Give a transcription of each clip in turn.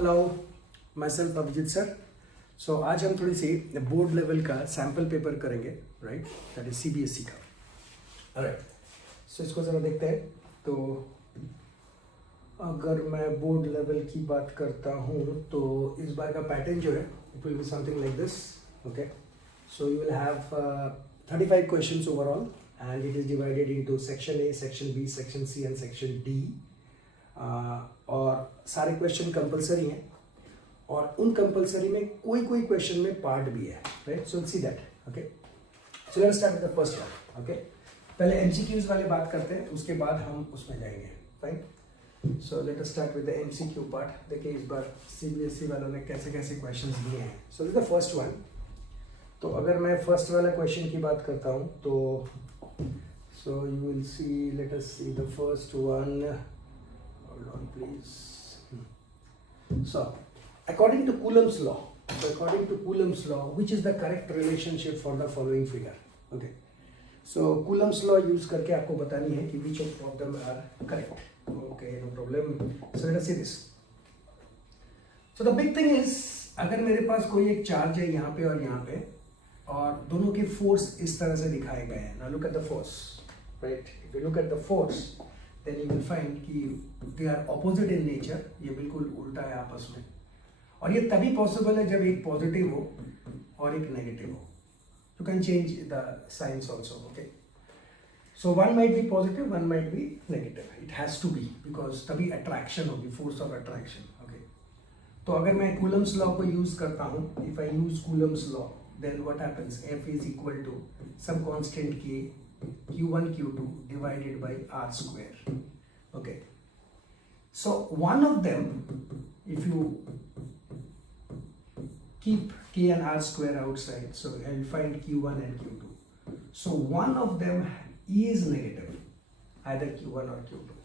Hello, myself Abhijeet sir. So आज हम थोड़ी सी बोर्ड लेवल का सैम्पल पेपर करेंगे, राइट? दैट इज CBSE का। राइट, सो इसको ज़रा देखते हैं। तो अगर मैं बोर्ड लेवल की बात करता हूँ तो इस बार का पैटर्न जो है it will be something like this. Okay, so you will have 35 questions overall and it is divided into section A, section B, section C and section D. और सारे क्वेश्चन कंपलसरी हैं और उन कंपलसरी में कोई कोई क्वेश्चन में part भी है, right? So see that. Okay, so let's start with the first one. Okay, पहले MCQs वाले बात करते हैं, उसके बाद हम उसमें जाएंगे। Fine, so let us start with the MCQ part. देखिए इस बार CBSE वालों ने कैसे कैसे क्वेश्चंस दिए हैं। So this the first one. तो अगर मैं फर्स्ट वाला क्वेश्चन की बात करता हूँ तो सो you will see, late us see the first one. Hold on, please. So, according to Coulomb's law, which is the correct relationship for the following figure? Okay. So, Coulomb's law use करके आपको बतानी है कि which of them are correct. Okay, no problem. So, let us see this. So, the big thing is, अगर मेरे पास कोई एक charge है यहाँ पे और यहाँ पे और दोनों के फोर्स इस तरह से दिखाए गए हैं. Now, look at the force, right? If you look at the force, then you will find कि they are opposite in nature. ये बिल्कुल उल्टा है आपस में, और ये तभी पॉसिबल है जब एक पॉजिटिव हो और एक नेगेटिव हो. You can change the signs also. Okay, so one might be positive, one might be negative. It has to be because तभी attraction होगी, force of attraction. Okay, तो अगर मैं Coulomb's law को use करता हूँ, if I use Coulomb's law, then what happens? F is equal to some constant K, Q1 Q2 divided by R square. Okay, so one of them, if you keep K and R square outside, so I'll find Q1 and Q2. So one of them is negative, either Q1 or Q2.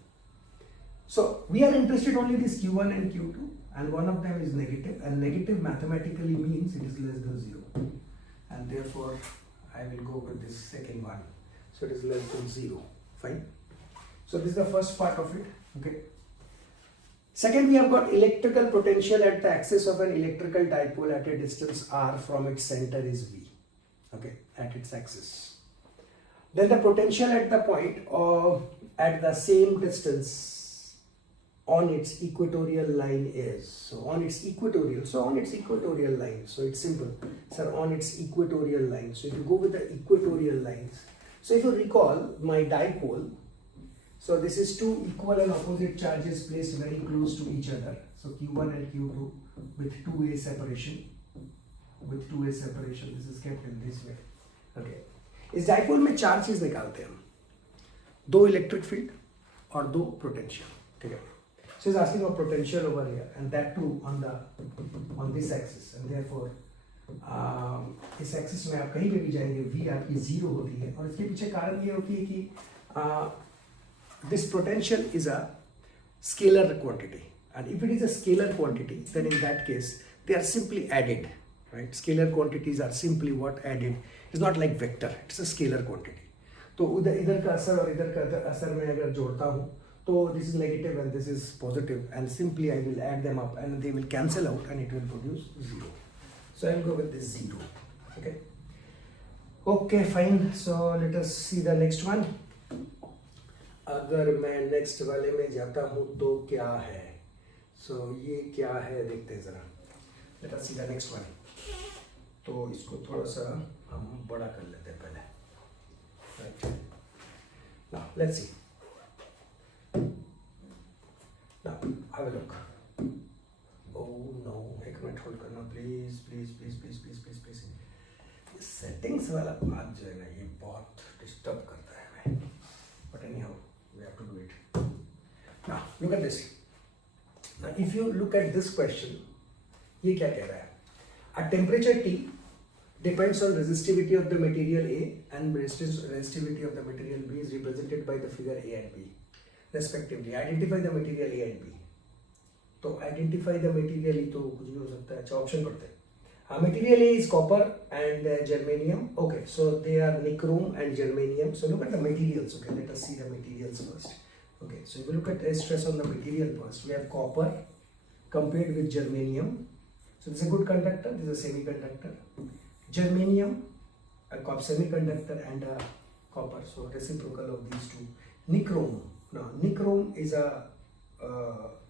So we are interested only this Q1 and Q2, and one of them is negative, and negative mathematically means it is less than 0, and therefore I will go with this second one. So it is less than 0. Fine. So this is the first part of it. Okay. Second, we have got electrical potential at the axis of an electrical dipole at a distance r from its center is V. Okay, at its axis. Then the potential at the point at the same distance on its equatorial line is. So on its equatorial line. So it's simple. Sir, on its equatorial line. So if you go with the equatorial lines. So if you recall my dipole, so this is two equal and opposite charges placed very close to each other. So Q1 and Q2 with 2A separation. This is kept in this way. Okay. इस dipole में चार चीज निकालते हैं हम, दो electric field और दो पोटेंशियल. ठीक है. So is asking of potential over here and that too on this axis, and therefore इस एक्सिस में आप कहीं पे भी जाएंगे V आपकी 0 होती है, और इसके पीछे कारण ये होती है कि this potential is a scalar quantity, and if it is a scalar quantity then in that case they are simply added, right? Scalar quantities are simply what added, is not like vector, it's a scalar quantity. तो इधर का असर और इधर का असर में अगर जोड़ता हूँ तो this is negative and this is positive, and simply I will add them up and they will cancel out and it will produce 0. So I will go with this 0. Okay, fine. So let us see the next one. अगर मैं next वाले में जाता हूँ तो क्या है? So ये क्या है देखते हैं जरा. Let us see the next one. तो इसको थोड़ा सा हम बड़ा कर लेते हैं पहले. Right. Now let's see. Now have a look. Oh no, एक मिनट होल्ड करना प्लीज. सेटिंग्स वाला बात जो है ना, ये बहुत डिस्टर्ब करता है हमें. But anyhow we have to do it. Now look at this. Now if you look at this question, ये क्या कह रहा है? A temperature T depends on resistivity of the material A and resistivity of the material B is represented by the figure A and B respectively. Identify the material A and B. तो identify the material ही तो कुछ भी हो सकता है. अच्छा, option पढ़ते हैं. Material A is copper and germanium. Okay, so they are nichrome and germanium. So look at the materials. Okay, let us see the materials first. Okay, so if you look at stress on the material first, we have copper, compared with germanium. So this is a good conductor, this is a semiconductor. Germanium, a semiconductor and a copper, so reciprocal of these two. Nichrome, now nichrome is a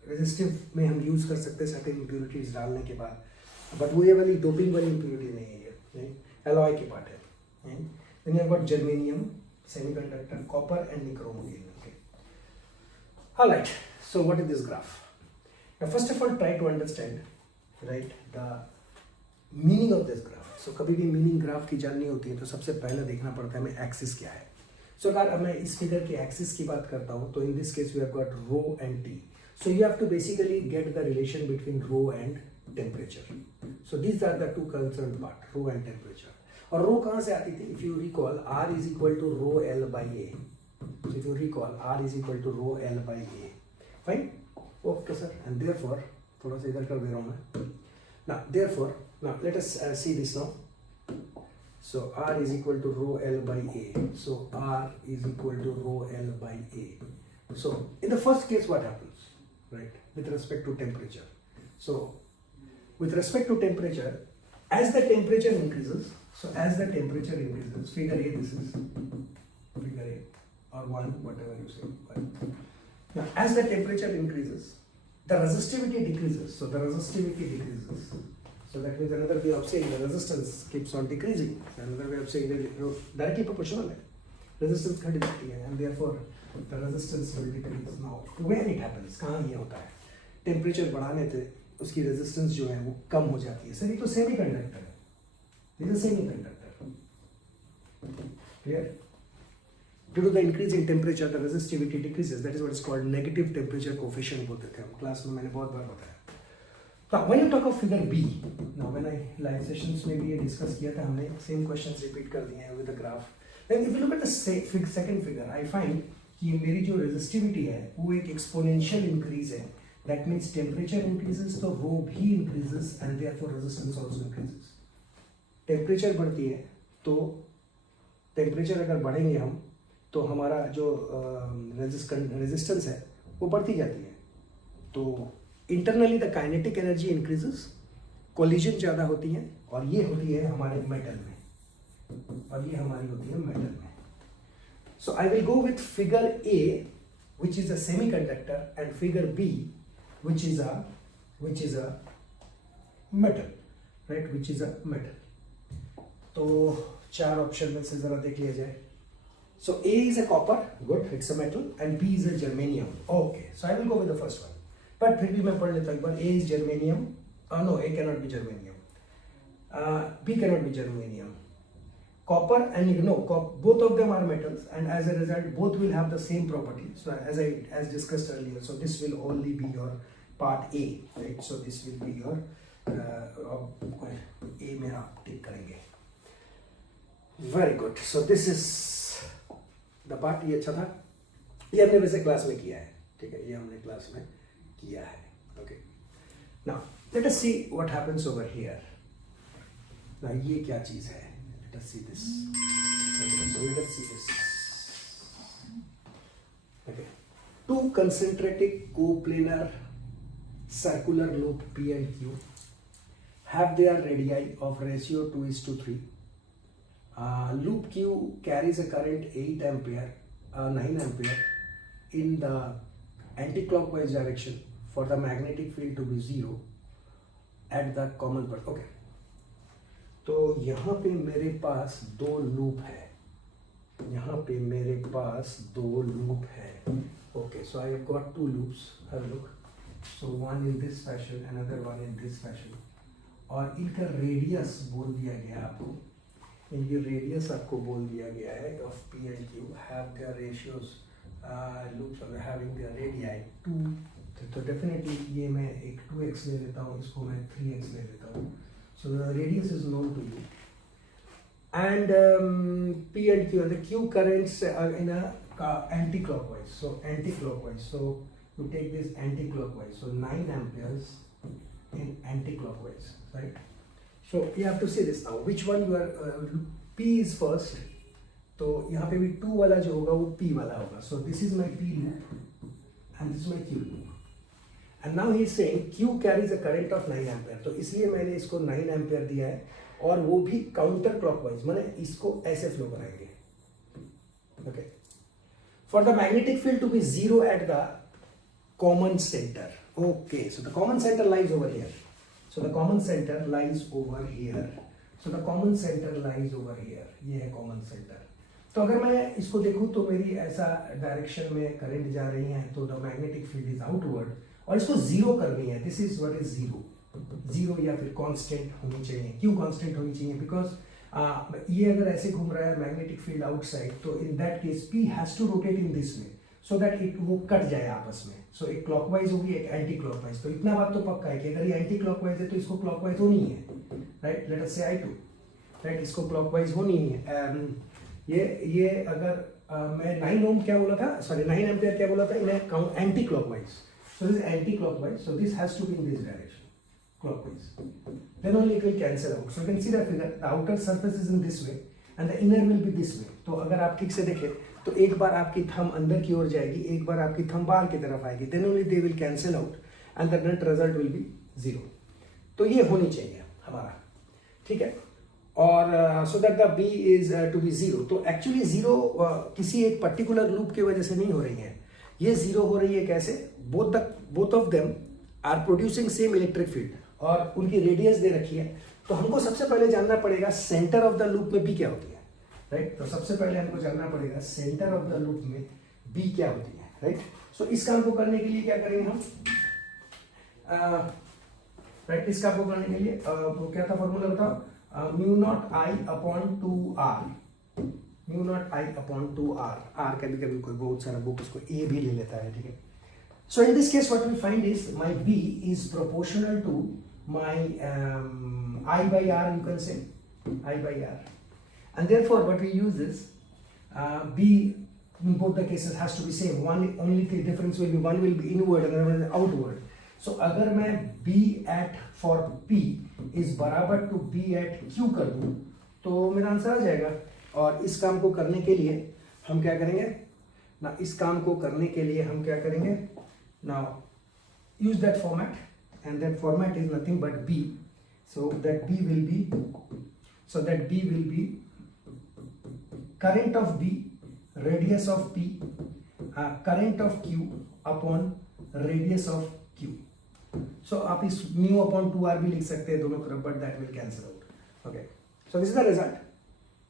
resistive में हम use कर सकते हैं certain impurities डालने के बाद, but वो ये वाली doping वाली impurity नहीं है ये, alloy के part है. Then you have got germanium, semiconductor, copper and nichrome again. Okay. All right. So what is this graph? Now first of all try to understand, right, the meaning of this graph. So कभी भी meaning graph की जाननी होती है तो सबसे पहले देखना पड़ता है हमें axis क्या है. So अगर मैं इस फिगर के axis की बात करता हूँ तो in this case we have got rho and t. So you have to basically get the relation between rho and temperature. So these are the two concerned part, rho and temperature. और rho कहाँ से आती थी? If you recall, R is equal to rho L by A. So if you recall, R is equal to rho L by A. Fine? Okay, sir. And therefore, थोड़ा सा इधर कर दे रहा हूँ मैं. Now, therefore, now let us see this now. So R is equal to rho L by A. So R is equal to rho L by A. So in the first case, what happens, right? With respect to temperature. So with respect to temperature, as the temperature increases, so as the temperature increases, figure A, this is figure A or 1, whatever you say. 1. Now, as the temperature increases, the resistivity decreases. So the resistivity decreases. So that means another way of saying the resistance keeps on decreasing. Another way of saying that directly proportional है. Resistance घट जाती है and therefore the resistance will decrease. Now when it happens, कहाँ ये होता है? Temperature बढ़ाने से उसकी resistance जो है वो कम हो जाती है. सर ये तो semiconductor है. This is a semiconductor. Clear? Due to the increase in temperature, the resistivity decreases. That is what is called negative temperature coefficient बोलते थे हम. क्लास में मैंने बहुत बार बताया. Now, when you talk of figure B, now when I live sessions में भी ये discuss किया था हमने, same questions repeat कर दिए हैं with the graph. Then if you look at the second figure, I find कि मेरी जो resistivity है वो एक exponential increase है. That means temperature increases तो rho भी increases and therefore resistance also increases. Temperature बढ़ती है तो temperature अगर बढ़ेंगे हम तो हमारा जो resistance है वो बढ़ती जाती है. तो internally the kinetic energy increases, collision ज़्यादा होती है और ये होती है हमारे मेटल में और ये हमारी होती है मेटल में. So I will go with figure A which is a semiconductor and figure B which is a metal, right, which is a metal. तो चार ऑप्शन में से ज़रा देख लिया जाए. So A is a copper, good, it's a metal, and B is a germanium. Okay, so I will go with the first one. But फिर भी मैं पढ़ लेता हूँ एक बार. A is germanium, no, A cannot be germanium, B cannot be germanium. Copper and both of them are metals, and as a result both will have the same property. So as discussed earlier, so this will only be your part A, right? So this will be your A में आप टिक करेंगे. Very good. So this is the part. ये अच्छा था. ये हमने वैसे class में किया है, ठीक है, ये हमने क्लास में किया है. Okay. Now let us see what happens over here. Now ये क्या चीज है? Let us see this. Okay, so let us see this. Okay. Two concentric coplanar circular loop P and Q have their radii of ratio 2:3. Loop Q carries a current 8 ampere, 9 ampere in the anti-clockwise direction for the magnetic field to be 0 at the common point. Okay. तो यहाँ पे मेरे पास दो loop है. यहाँ पे मेरे पास दो लूप है. Okay, so I have got two loops. Have a look. So one in this fashion, another one in this fashion. और इनका रेडियस बोल दिया गया आपको. इनकी रेडियस आपको बोल दिया गया है of P and Q have their ratios. Loops are having their radii 2. तो डेफिनेटली ये मैं एक 2x ले लेता हूँ, इसको मैं 3x ले लेता हूँ. So the radius is known to you, and P and Q, and the Q currents are in a anti-clockwise. So anti-clockwise. So you take this anti-clockwise. So 9 amperes in anti-clockwise, right? So you have to see this now. Which one you are? P is first. तो यहाँ पे भी 2 वाला जो होगा वो P वाला होगा. So this is my P loop and this is my Q loop. And now he is saying Q carries a current of 9 ampere, तो इसलिए मैंने इसको 9 एम्पियर दिया है और वो भी काउंटर क्लॉकवाइज, माने इसको ऐसे फ्लो कराएंगे. Okay, for the magnetic field to be zero at the common centre. Okay, so the common centre lies over here. So the common center lies over here. So the common center lies over here. ये है common center. तो अगर मैं इसको देखूँ तो मेरी ऐसा डायरेक्शन में करंट जा रही है, तो the magnetic field is outward और इसको जीरो करनी है. This is what is zero. Zero या फिर कांस्टेंट होनी चाहिए. क्यों कांस्टेंट होनी चाहिए? बिकॉज ये अगर ऐसे घूम रहा है मैग्नेटिक फील्ड आउटसाइड, तो in that case P has to rotate in this way so that it वो कट जाए आपस में. सो एक क्लॉकवाइज होगी, एक एंटी क्लॉकवाइज. तो इतना बात तो पक्का है कि अगर ये एंटी क्लॉकवाइज है तो इसको क्लॉकवाइज होनी है, राइट. लेट अस से I2, राइट, इसको क्लॉकवाइज होनी है. ये अगर मैं 9 ओम क्या बोला था, सॉरी 9 एम्पियर क्या बोला था, इन्हें anti clockwise. So this anti clockwise, so this has to be in this direction clockwise, then only it will cancel out. So you can see the figure, the outer surface is in this way and the inner will be this way. तो अगर आप ठीक से देखें तो एक बार आपकी thumb अंदर की ओर जाएगी, एक बार आपकी थंब बाहर की तरफ आएगी, then only they will cancel out and the net result will be 0. तो ये होनी चाहिए हमारा, ठीक है. और so that the B is to be 0. तो actually 0 किसी एक पर्टिकुलर लूप की वजह से नहीं हो रही है, ये 0 हो रही है कैसे? both of them are producing same electric field और उनकी रेडियस दे रखी है. तो हमको सबसे पहले जानना पड़ेगा सेंटर ऑफ द लूप में बी क्या होती है, राइट. तो सबसे पहले हमको जानना पड़ेगा सेंटर ऑफ द लूप में बी क्या होती है, राइट. सो इस काम को करने के लिए क्या करेंगे हम, राइट. इस काम को करने के लिए वो क्या था फॉर्मूला बताओ, mu naught I upon 2r. Mu naught I upon 2r. आर कभी कभी कोई बहुत सारा बुक उसको ए भी ले लेता है, ठीक है. So in this case what we find is my B is proportional to my I by R, you can say I by R, and therefore what we use is B in both the cases has to be same. One only the difference will be one will be inward and another will be outward. So अगर मैं B at for P is बराबर to B at Q कर दूँ तो मेरा answer आ जाएगा. और इस काम को करने के लिए हम क्या करेंगे ना, इस काम को करने के लिए हम क्या करेंगे, now use that format, and that format is nothing but B. So that B will be current of B, radius of P, current of Q upon radius of Q. So आप इस mu upon 2r भी लिख सकते हैं दोनों तरफ, but that will cancel out. Okay, so this is the result.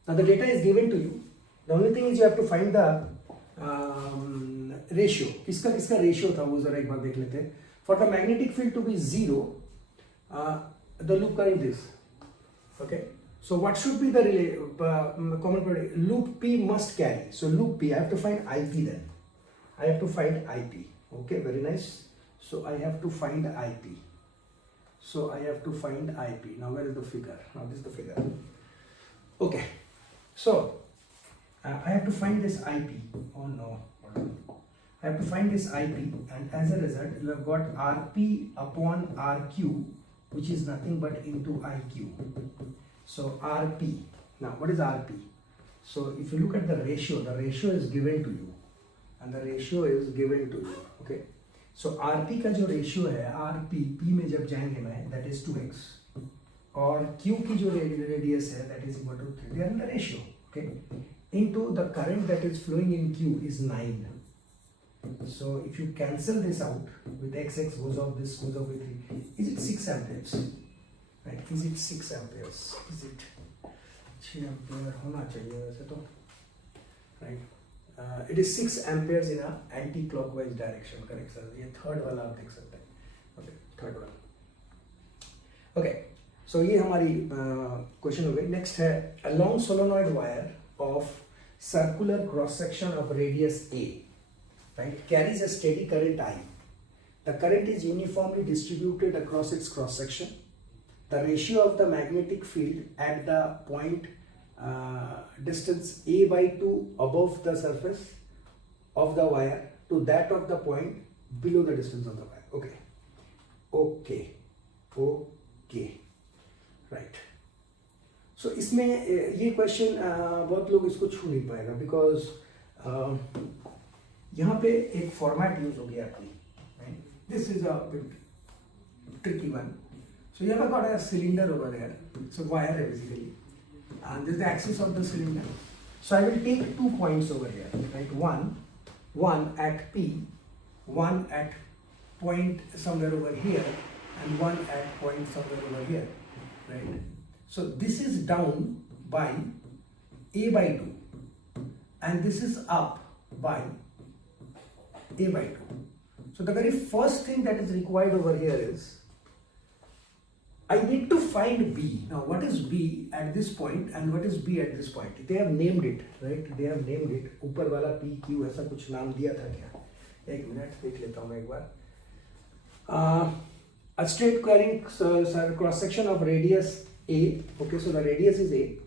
Now the data is given to you. The only thing is you have to find the ratio. किसका ratio था वो जरा एक बार देख लेते हैं. For the magnetic field to be 0, the loop current this. Okay, so what should be the common product, loop P must carry. So loop P, I have to find IP then. I have to find IP. Okay, very nice. So I have to find IP. So I have to find IP. Now where is the figure? Now this is the figure. Okay, so I have to find this IP. Oh no. I have to find this IP, and as a result you have got RP upon RQ, which is nothing but into IQ. So RP, now what is RP? So if you look at the ratio is given to you, and the ratio is given to you. Okay, so RP का जो ratio है, RP P में जब जाएंगे मैं, that is 2x, और Q की जो radius है, that is equal to 3. They are in the ratio. Okay, into the current that is flowing in Q is 9. So if you cancel this out with x goes off, this goes off with 3. Is it 6 amperes? Right? Is it 6 amperes? Is it 6 ampere होना चाहिए वैसे तो, right? It is 6 amperes in a anti-clockwise direction. Correct sir. ये third वाला आप देख सकते हैं. Okay, थर्ड वाला. Okay, so ये हमारी क्वेश्चन हो गई. नेक्स्ट है, a long solenoid wire of circular cross section of radius A, right, carries a steady current I. The current is uniformly distributed across its cross section. The ratio of the magnetic field at the point distance A by 2 above the surface of the wire to that of the point below the distance of the wire. Okay, right. So इसमें ये question बहुत लोग इसको छू नहीं पाएगा, because यहाँ पे एक फॉर्मेट यूज हो गया आपकी, This is a bit tricky one. So you have got a cylinder over there. So wire basically. And this is the axis of the cylinder. So I will take 2 points over here, right? One at P, one at point somewhere over here, and one at point somewhere over here, right? So this is down by A by 2, and this is up by A by 2. So the very first thing that is required over here is I need to find B. Now what is B at this point and what is B at this point? They have named it, right? They have named it. ऊपर वाला P Q ऐसा कुछ नाम दिया था क्या? एक minute देख लेता हूँ मैं एक बार. A straight carrying cross section of radius A. Okay, so the radius is A.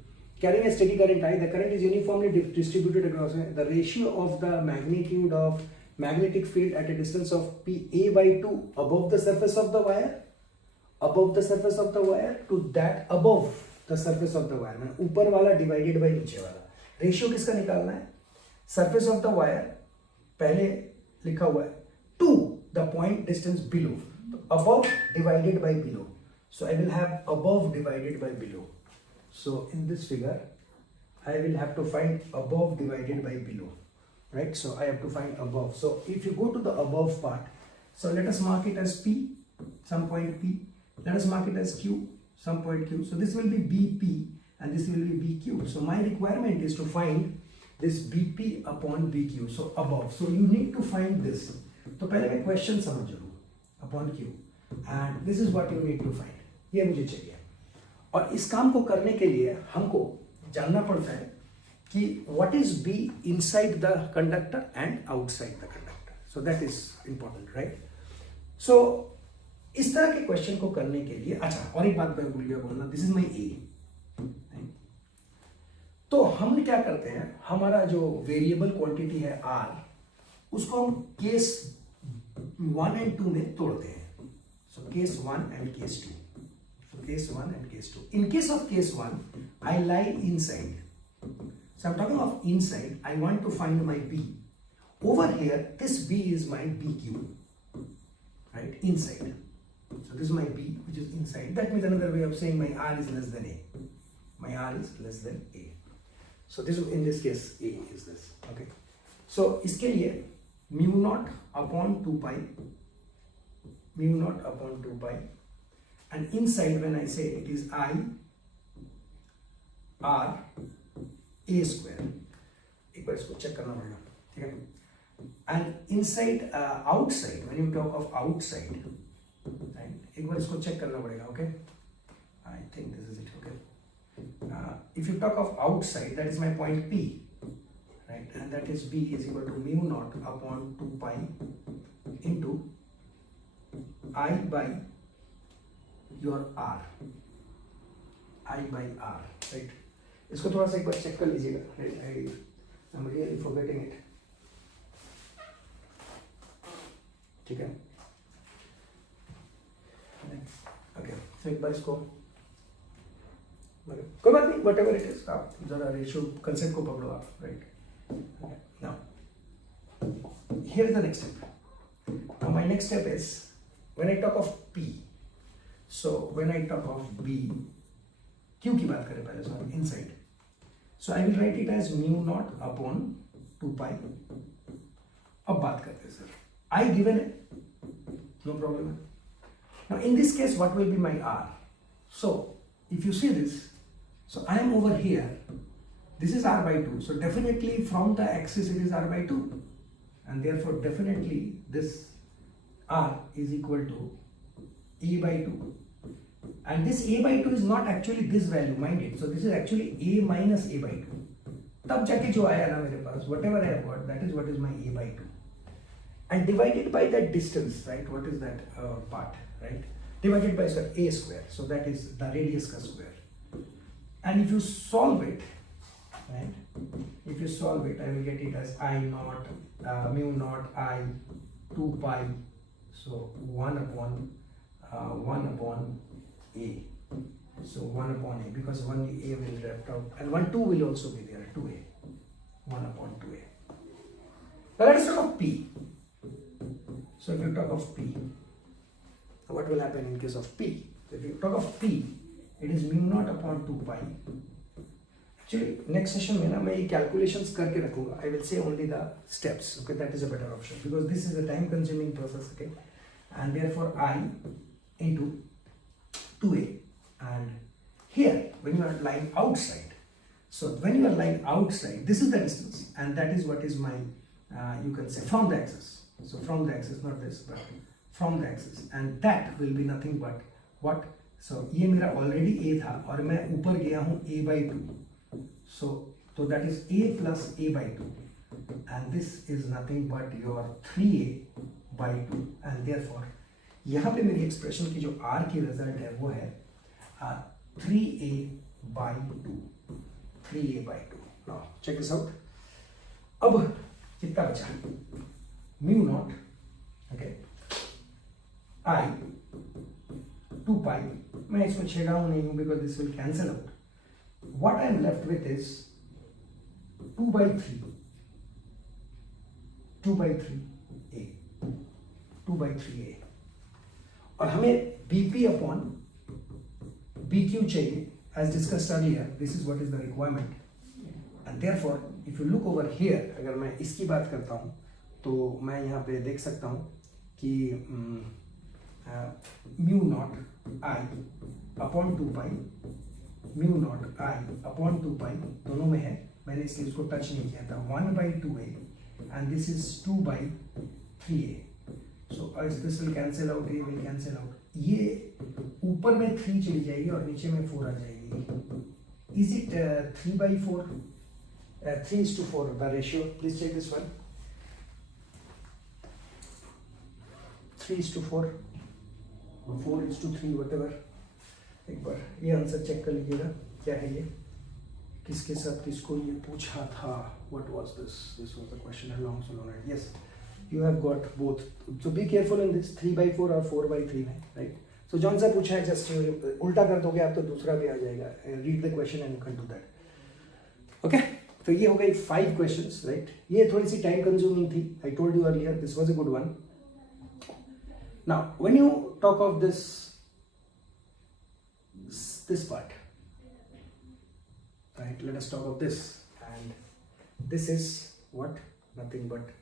Carrying a steady current I. The current is uniformly distributed across the ratio of the magnitude of magnetic field at a distance of P A by 2 above the surface of the wire. Above the surface of the wire to that above the surface of the wire. मैंने ऊपर वाला divided by नीचे वाला. Ratio किसका निकालना है? Surface of the wire पहले लिखा हुआ है to the point distance below. Above divided by below. So I will have above divided by below. So in this figure, I will have to find above divided by below. Right? So I have to find above. So if you go to the above part, so let us mark it as P, some point P. Let us mark it as Q, some point Q. So this will be BP and this will be BQ. So my requirement is to find this BP upon BQ. So above. So you need to find this. तो पहले मैं question समझ लूँ upon Q and this is what you need to find. ये मुझे चाहिए. और इस काम को करने के लिए हमको जानना पड़ता है कि what is B inside the conductor and outside the conductor. So that is important, right? So इस तरह के क्वेश्चन को करने के लिए अच्छा और एक बात मैं भूल गया बोलना. दिस इज माई ए. तो हम क्या करते हैं, हमारा जो वेरिएबल क्वांटिटी है R, उसको हम केस 1 एंड 2 में तोड़ते हैं. So case 1 and case 2. So case 1 and case 2. In case of case 1, I lie inside. So I'm talking of inside. I want to find my B. Over here, this B is my BQ. Right? Inside. So this is my B, which is inside. That means another way of saying my R is less than A. My R is less than A. So this in this case, A is this. Okay. So इसके लिए mu naught upon 2 pi. Mu naught upon 2 pi. And inside when I say it is I R A square. एक बार इसको check करना पड़ेगा, ठीक है? And inside outside, when you talk of outside, right? एक बार इसको चेक करना पड़ेगा, okay? I think this is it, okay? If you talk of outside, that is my point P, right? And that is B is equal to mu naught upon 2 pi into I by your R. I by R, right? इसको थोड़ा सा एक बार check कर लीजिएगा, right? I'm really forgetting it. ठीक है? Okay, so एक बार इसको कोई बात नहीं, whatever it is, आप जरा रेशियो कंसेप्ट को पकड़ो आप, right? Okay. Now, here is the next step. Now my next step is when I talk of P. So when I talk of B, Q की बात करें पहले, so inside. So I will write it as mu naught upon 2 pi. अब बात करते हैं sir. I given है, no problem. Now in this case, what will be my R? So if you see this, so I am over here. This is R by 2. So definitely from the axis it is R by 2, and therefore definitely this R is equal to A by 2. And this A by 2 is not actually this value, mind it. So this is actually A minus A by 2. तब जाके जो आया ना मेरे पास, whatever I have got, that is what is my A by 2. And divided by that distance, right? What is that part, right? Divided by sir, A square. So that is the radius ka square. And if you solve it, right? If you solve it, I will get it as I naught, mu naught I 2 pi. So 1 upon A. So 1 upon A, because 1 A will left out, and 1 2 will also be there, 2A. 1 upon 2A. Now let us talk of P. So if you talk of P, what will happen in case of P? So if you talk of P, it is mu naught upon 2 pi. Actually, next session में ना मैं ये calculations करके रखूँगा. I will say only the steps. Okay, that is a better option because this is a time-consuming process. Okay, and therefore I into 2a, and here when you are lying outside. So when you are lying outside, this is the distance, and that is what is my you can say from the axis. So from the axis, not this, but from the axis, and that will be nothing but what? So ये मेरा already a था और मैं ऊपर गया हूँ a by 2. So that is a plus a by 2, and this is nothing but your 3a by 2, and therefore यहाँ पे मेरी एक्सप्रेशन की जो r की रिजल्ट है वो है 3a by 2. 3a by 2. Now check this out. अब कितना बचा? Mu naught, okay, I 2 pi. मैं इसको छेड़ाऊँ नहीं हूँ because this will cancel out. What I am left with is 2 by 3. 2 by 3a. 2 by 3a. और हमें bp upon bq चाहिए. As discussed earlier, this is what is the requirement. And therefore, if you look over here, अगर मैं इसकी बात करता हूँ, तो मैं यहाँ पे देख सकता हूँ कि mu naught I upon 2 pi, mu naught I upon 2 pi दोनों में है. मैंने इसलिए उसको टच नहीं किया था. 1 by 2a, and this is 2 by 3a. So as this will cancel out, a will cancel out. ये ऊपर में 3 चली जाएगी और नीचे में 4 आ जाएगी. Is it 3 by 4? 3:4 the ratio. Please check this one. 3:4 or 4:3, whatever. एक बार ये आंसर चेक कर लीजिएगा क्या है ये, किसके साथ किसको ये पूछा था. What was this? This was the question along so long. Yes, you have got both. So be careful in this 3 by 4 or 4 by 3 में, right? So जॉन सा पूछा है, जस्ट उल्टा कर दोगे आप तो दूसरा भी आ जाएगा. Read the question and you can do that. Okay? तो ये हो गई 5 questions, right? ये थोड़ी सी टाइम कंज्यूमिंग थी. I told you earlier this was a good one. Now when you talk of this part, right? Let us talk of this, and this is what? Nothing but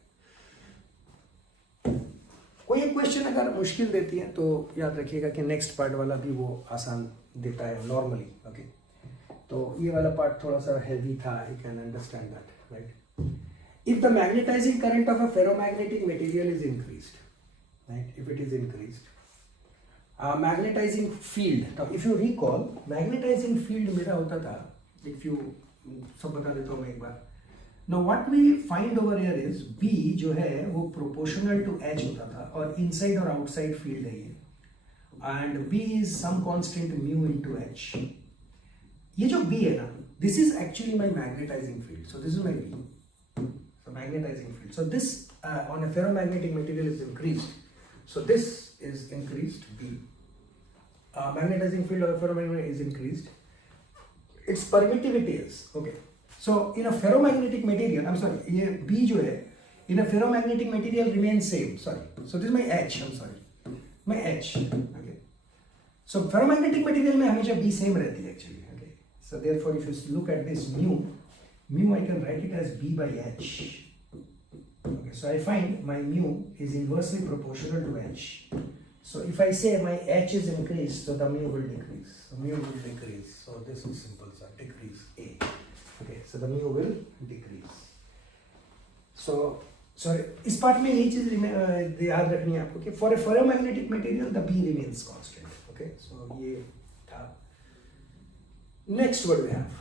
कोई एक question अगर मुश्किल देती है तो याद रखिएगा कि नेक्स्ट पार्ट वाला भी वो आसान देता है नॉर्मली. ओके, तो ये वाला पार्ट थोड़ा सा हैवी था. I can understand that, right? If the magnetizing current of a ferromagnetic material is increased, right, if it is increased, magnetizing field. तो if you recall, magnetizing field मेरा होता था, इफ यू सब बता देता हूँ मैं एक बार. Now what we find over here is B जो है वो proportional to H होता था और inside और outside field है ये, and B is some constant mu into H. ये जो B है ना, this is actually my magnetizing field. So this is my B, so magnetizing field. So this on a ferromagnetic material is increased. So this is increased B. Magnetizing field of a ferromagnetic is increased. Its permittivity is okay. So in a ferromagnetic material, I'm sorry, ये B जो है, in a ferromagnetic material remains same. Sorry, so this is my H. I'm sorry, my H. Okay. So ferromagnetic material में हमेशा B same रहती है actually. Okay. So therefore, if you look at this mu I can write it as B by H. Okay. So I find my mu is inversely proportional to H. So if I say my H is increased, so the mu will decrease. So mu will decrease. So this is simple, sir. Decrease A. Okay, so the mu will decrease. So sorry, इस part में यही चीज याद रखनी है आपको कि for a ferromagnetic material the B remains constant. Okay, so ये था. Next what we have,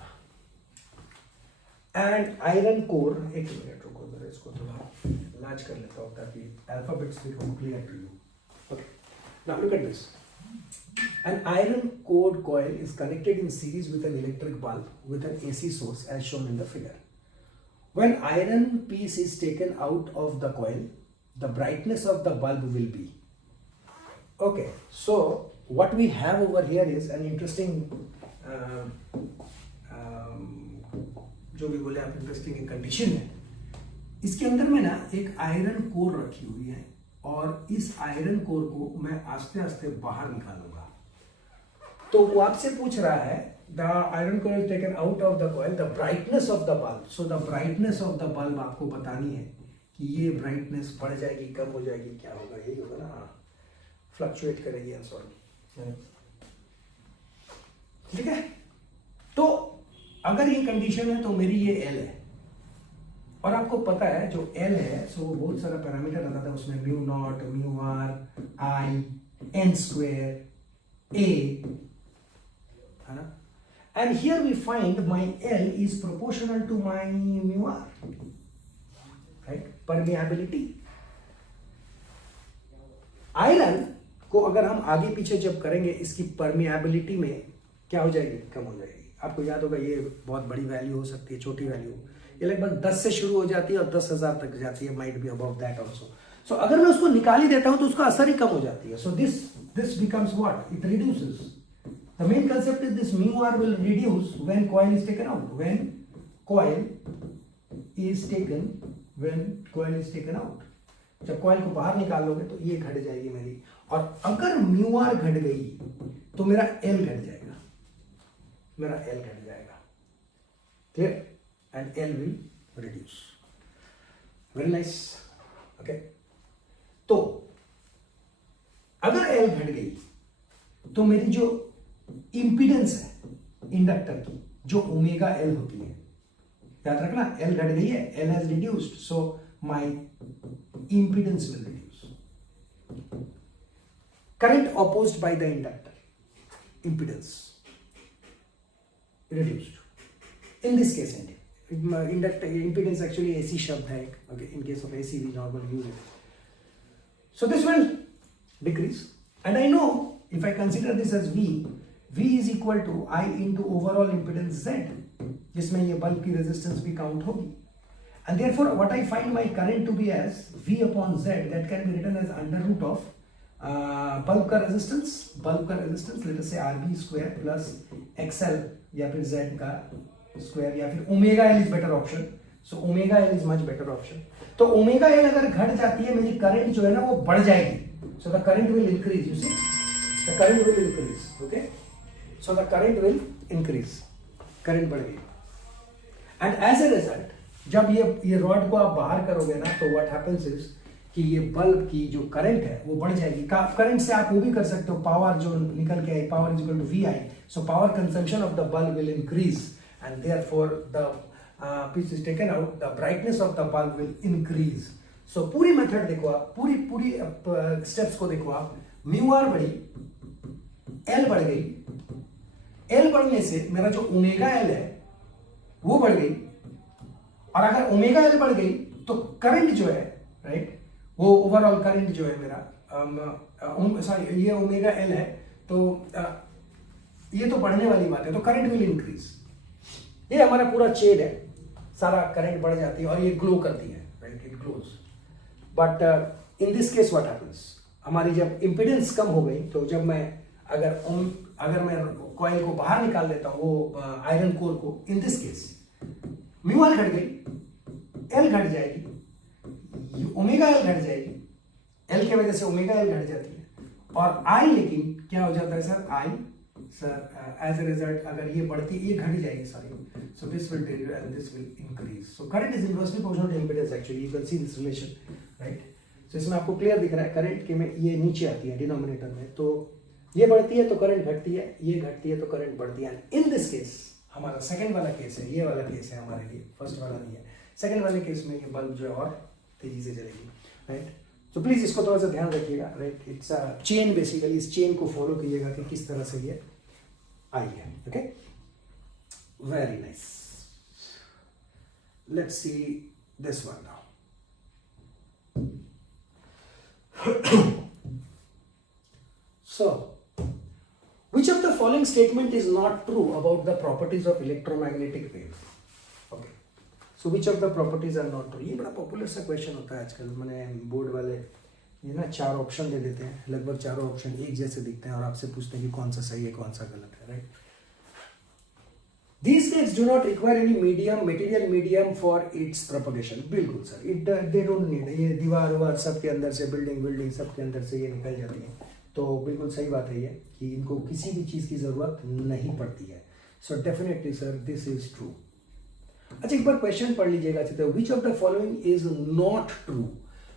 and iron core. एक मिनट रुको जरा, इसको थोड़ा लार्ज कर लेता हूँ ताकि alphabets become clear to you. Okay, now look at this. An iron core coil is connected in series with an electric bulb with an AC source as shown in the figure. When iron piece is taken out of the coil, the brightness of the bulb will be. Okay, so what we have over here is an interesting, जो भी बोले आप, interesting condition है. इसके अंदर में ना एक आयरन कोर रखी हुई है और इस आयरन कोर को मैं आस्ते आस्ते बाहर निकालूंगा। तो वो आपसे पूछ रहा है the iron core is taken out of the coil, the brightness of the bulb. So the brightness of the bulb आपको बतानी है कि ये ब्राइटनेस बढ़ जाएगी, कम हो जाएगी, क्या होगा, यही होगा ना। हाँ, फ्लक्चुएट करेगी, सॉरी, ठीक है। तो अगर ये कंडीशन है तो मेरी ये एल है, और आपको पता है जो एल है सो वो बहुत सारा पैरामीटर रहता था उसमें, mu naught, mu R, I, N square, A, है ना। And here we find my L is proportional to my mu R, right, permeability. Iron को अगर हम आगे पीछे जब करेंगे इसकी परमिएबिलिटी में क्या हो जाएगी, कम हो जाएगी। आपको याद होगा ये बहुत बड़ी वैल्यू हो सकती है, छोटी वैल्यू, ये लगभग 10 से शुरू हो जाती है और 10,000 तक जाती है, might be above that also. So अगर मैं उसको निकाल ही देता हूं तो उसका असर ही कम हो जाती है। So this becomes what, it reduces. The main concept is this mu r will reduce when coil is taken out, when coil is taken out. जब कॉइल को बाहर निकाल लोगे तो ये घट जाएगी मेरी, और अगर म्यू आर घट गई तो मेरा एल घट जाएगा, मेरा एल घट जाएगा, clear, and L will reduce. Very nice, okay. तो अगर एल घट गई तो मेरी जो इंपीडेंस है इंडक्टर की, जो ओमेगा एल होती है, याद रखना, एल घट गई है, L has reduced, so my impedance will reduce. Current opposed by the inductor, impedance reduced. In this case, inductor impedance actually AC शब्द है, okay, in case of AC we normally use it. So this will decrease, and I know if I consider this as V is equal to I into overall impedance Z, जिसमें ये bulb की resistance भी count होगी, and therefore what I find my current to be as V upon Z, that can be written as under root of bulb का resistance let us say RB square plus XL या फिर Z का square, या फिर omega L is better option, so omega L is much better option। तो omega L अगर घट जाती है मेरी करंट जो है ना वो बढ़ जाएगी, so the current will increase, you see, the current will increase, okay, so the current will increase, current बढ़ गई, and as a result जब ये रॉड को आप बाहर करोगे ना तो व्हाट हैपेंस इज कि ये बल्ब की जो करंट है वो बढ़ जाएगी। करंट से आप वो भी कर सकते हो, पावर जो निकल के आई, power is equal to V I, so power consumption of the bulb will increase, and therefore the piece is taken out, the brightness of the bulb will increase. So पूरी मेथड देखो आप, पूरी steps को देखो आप, mu R बढ़ी, L बढ़ गई, एल बढ़ने से मेरा जो ओमेगा एल है वो बढ़ गई, और अगर ओमेगा एल बढ़ गई तो करंट जो है, राइट, वो ओवरऑल करंट जो है मेरा, सॉरी ये ओमेगा एल है, तो ये तो बढ़ने वाली बात है, तो करंट विल इंक्रीज। ये हमारा पूरा चेन है, सारा करंट बढ़ जाती है और ये ग्लो करती है, right, it glows. But in this case what happens, हमारी जब इंपीडेंस कम हो गई तो जब मैं अगर मैं कॉइल को बाहर निकाल देता हूँ वो आयरन कोर को, in this case mu r घट गई, एल घट जाएगी, ओमेगा एल घट जाएगी, एल की वजह से ओमेगा एल घट जाती है, और आई लेकिन क्या हो जाता है sir, I sir as a result अगर ये बढ़ती, ये घट जाएगी, sorry, so this will decrease and this will increase. So current is inversely proportional to impedance, actually you can see this relation, right. So इसमें आपको क्लियर दिख रहा है, करंट के में ये नीचे आती है डिनोमिनेटर में, तो ये बढ़ती है तो करंट घटती है, ये घटती है तो करंट बढ़ती है। इन दिस केस हमारा सेकंड वाला केस है, ये वाला केस है हमारे लिए, फर्स्ट वाला नहीं है। सेकंड वाले केस में ये बल्ब जो है और तेजी से जलेगी, राइट। तो प्लीज इसको थोड़ा सा ध्यान रखिएगा, right, it's a chain, basically इस चेन को फॉलो कीजिएगा कि किस तरह से ये आई है, okay, very nice. Let's see this one now. So which of the following statement is not true about the properties of electromagnetic wave? Okay, so which of the properties are not true? ये बड़ा popular सा question होता है आजकल, मैंने board वाले ये ना 4 ऑप्शन दे देते हैं, लगभग चारों ऑप्शन एक जैसे दिखते हैं और आपसे पूछते हैं कि कौन सा सही है कौन सा गलत है, right. These states do not require any material medium for its propagation. बिल्कुल सर, they don't need. ये दीवार वार सबके अंदर से बिल्डिंग सबके अंदर से ये निकल जाती है, तो बिल्कुल सही बात है ये कि इनको किसी भी चीज़ की ज़रूरत नहीं पड़ती है. So definitely sir this is true. अच्छा, एक बार क्वेश्चन पढ़ लीजिएगा अच्छे से. Which of the following is not true.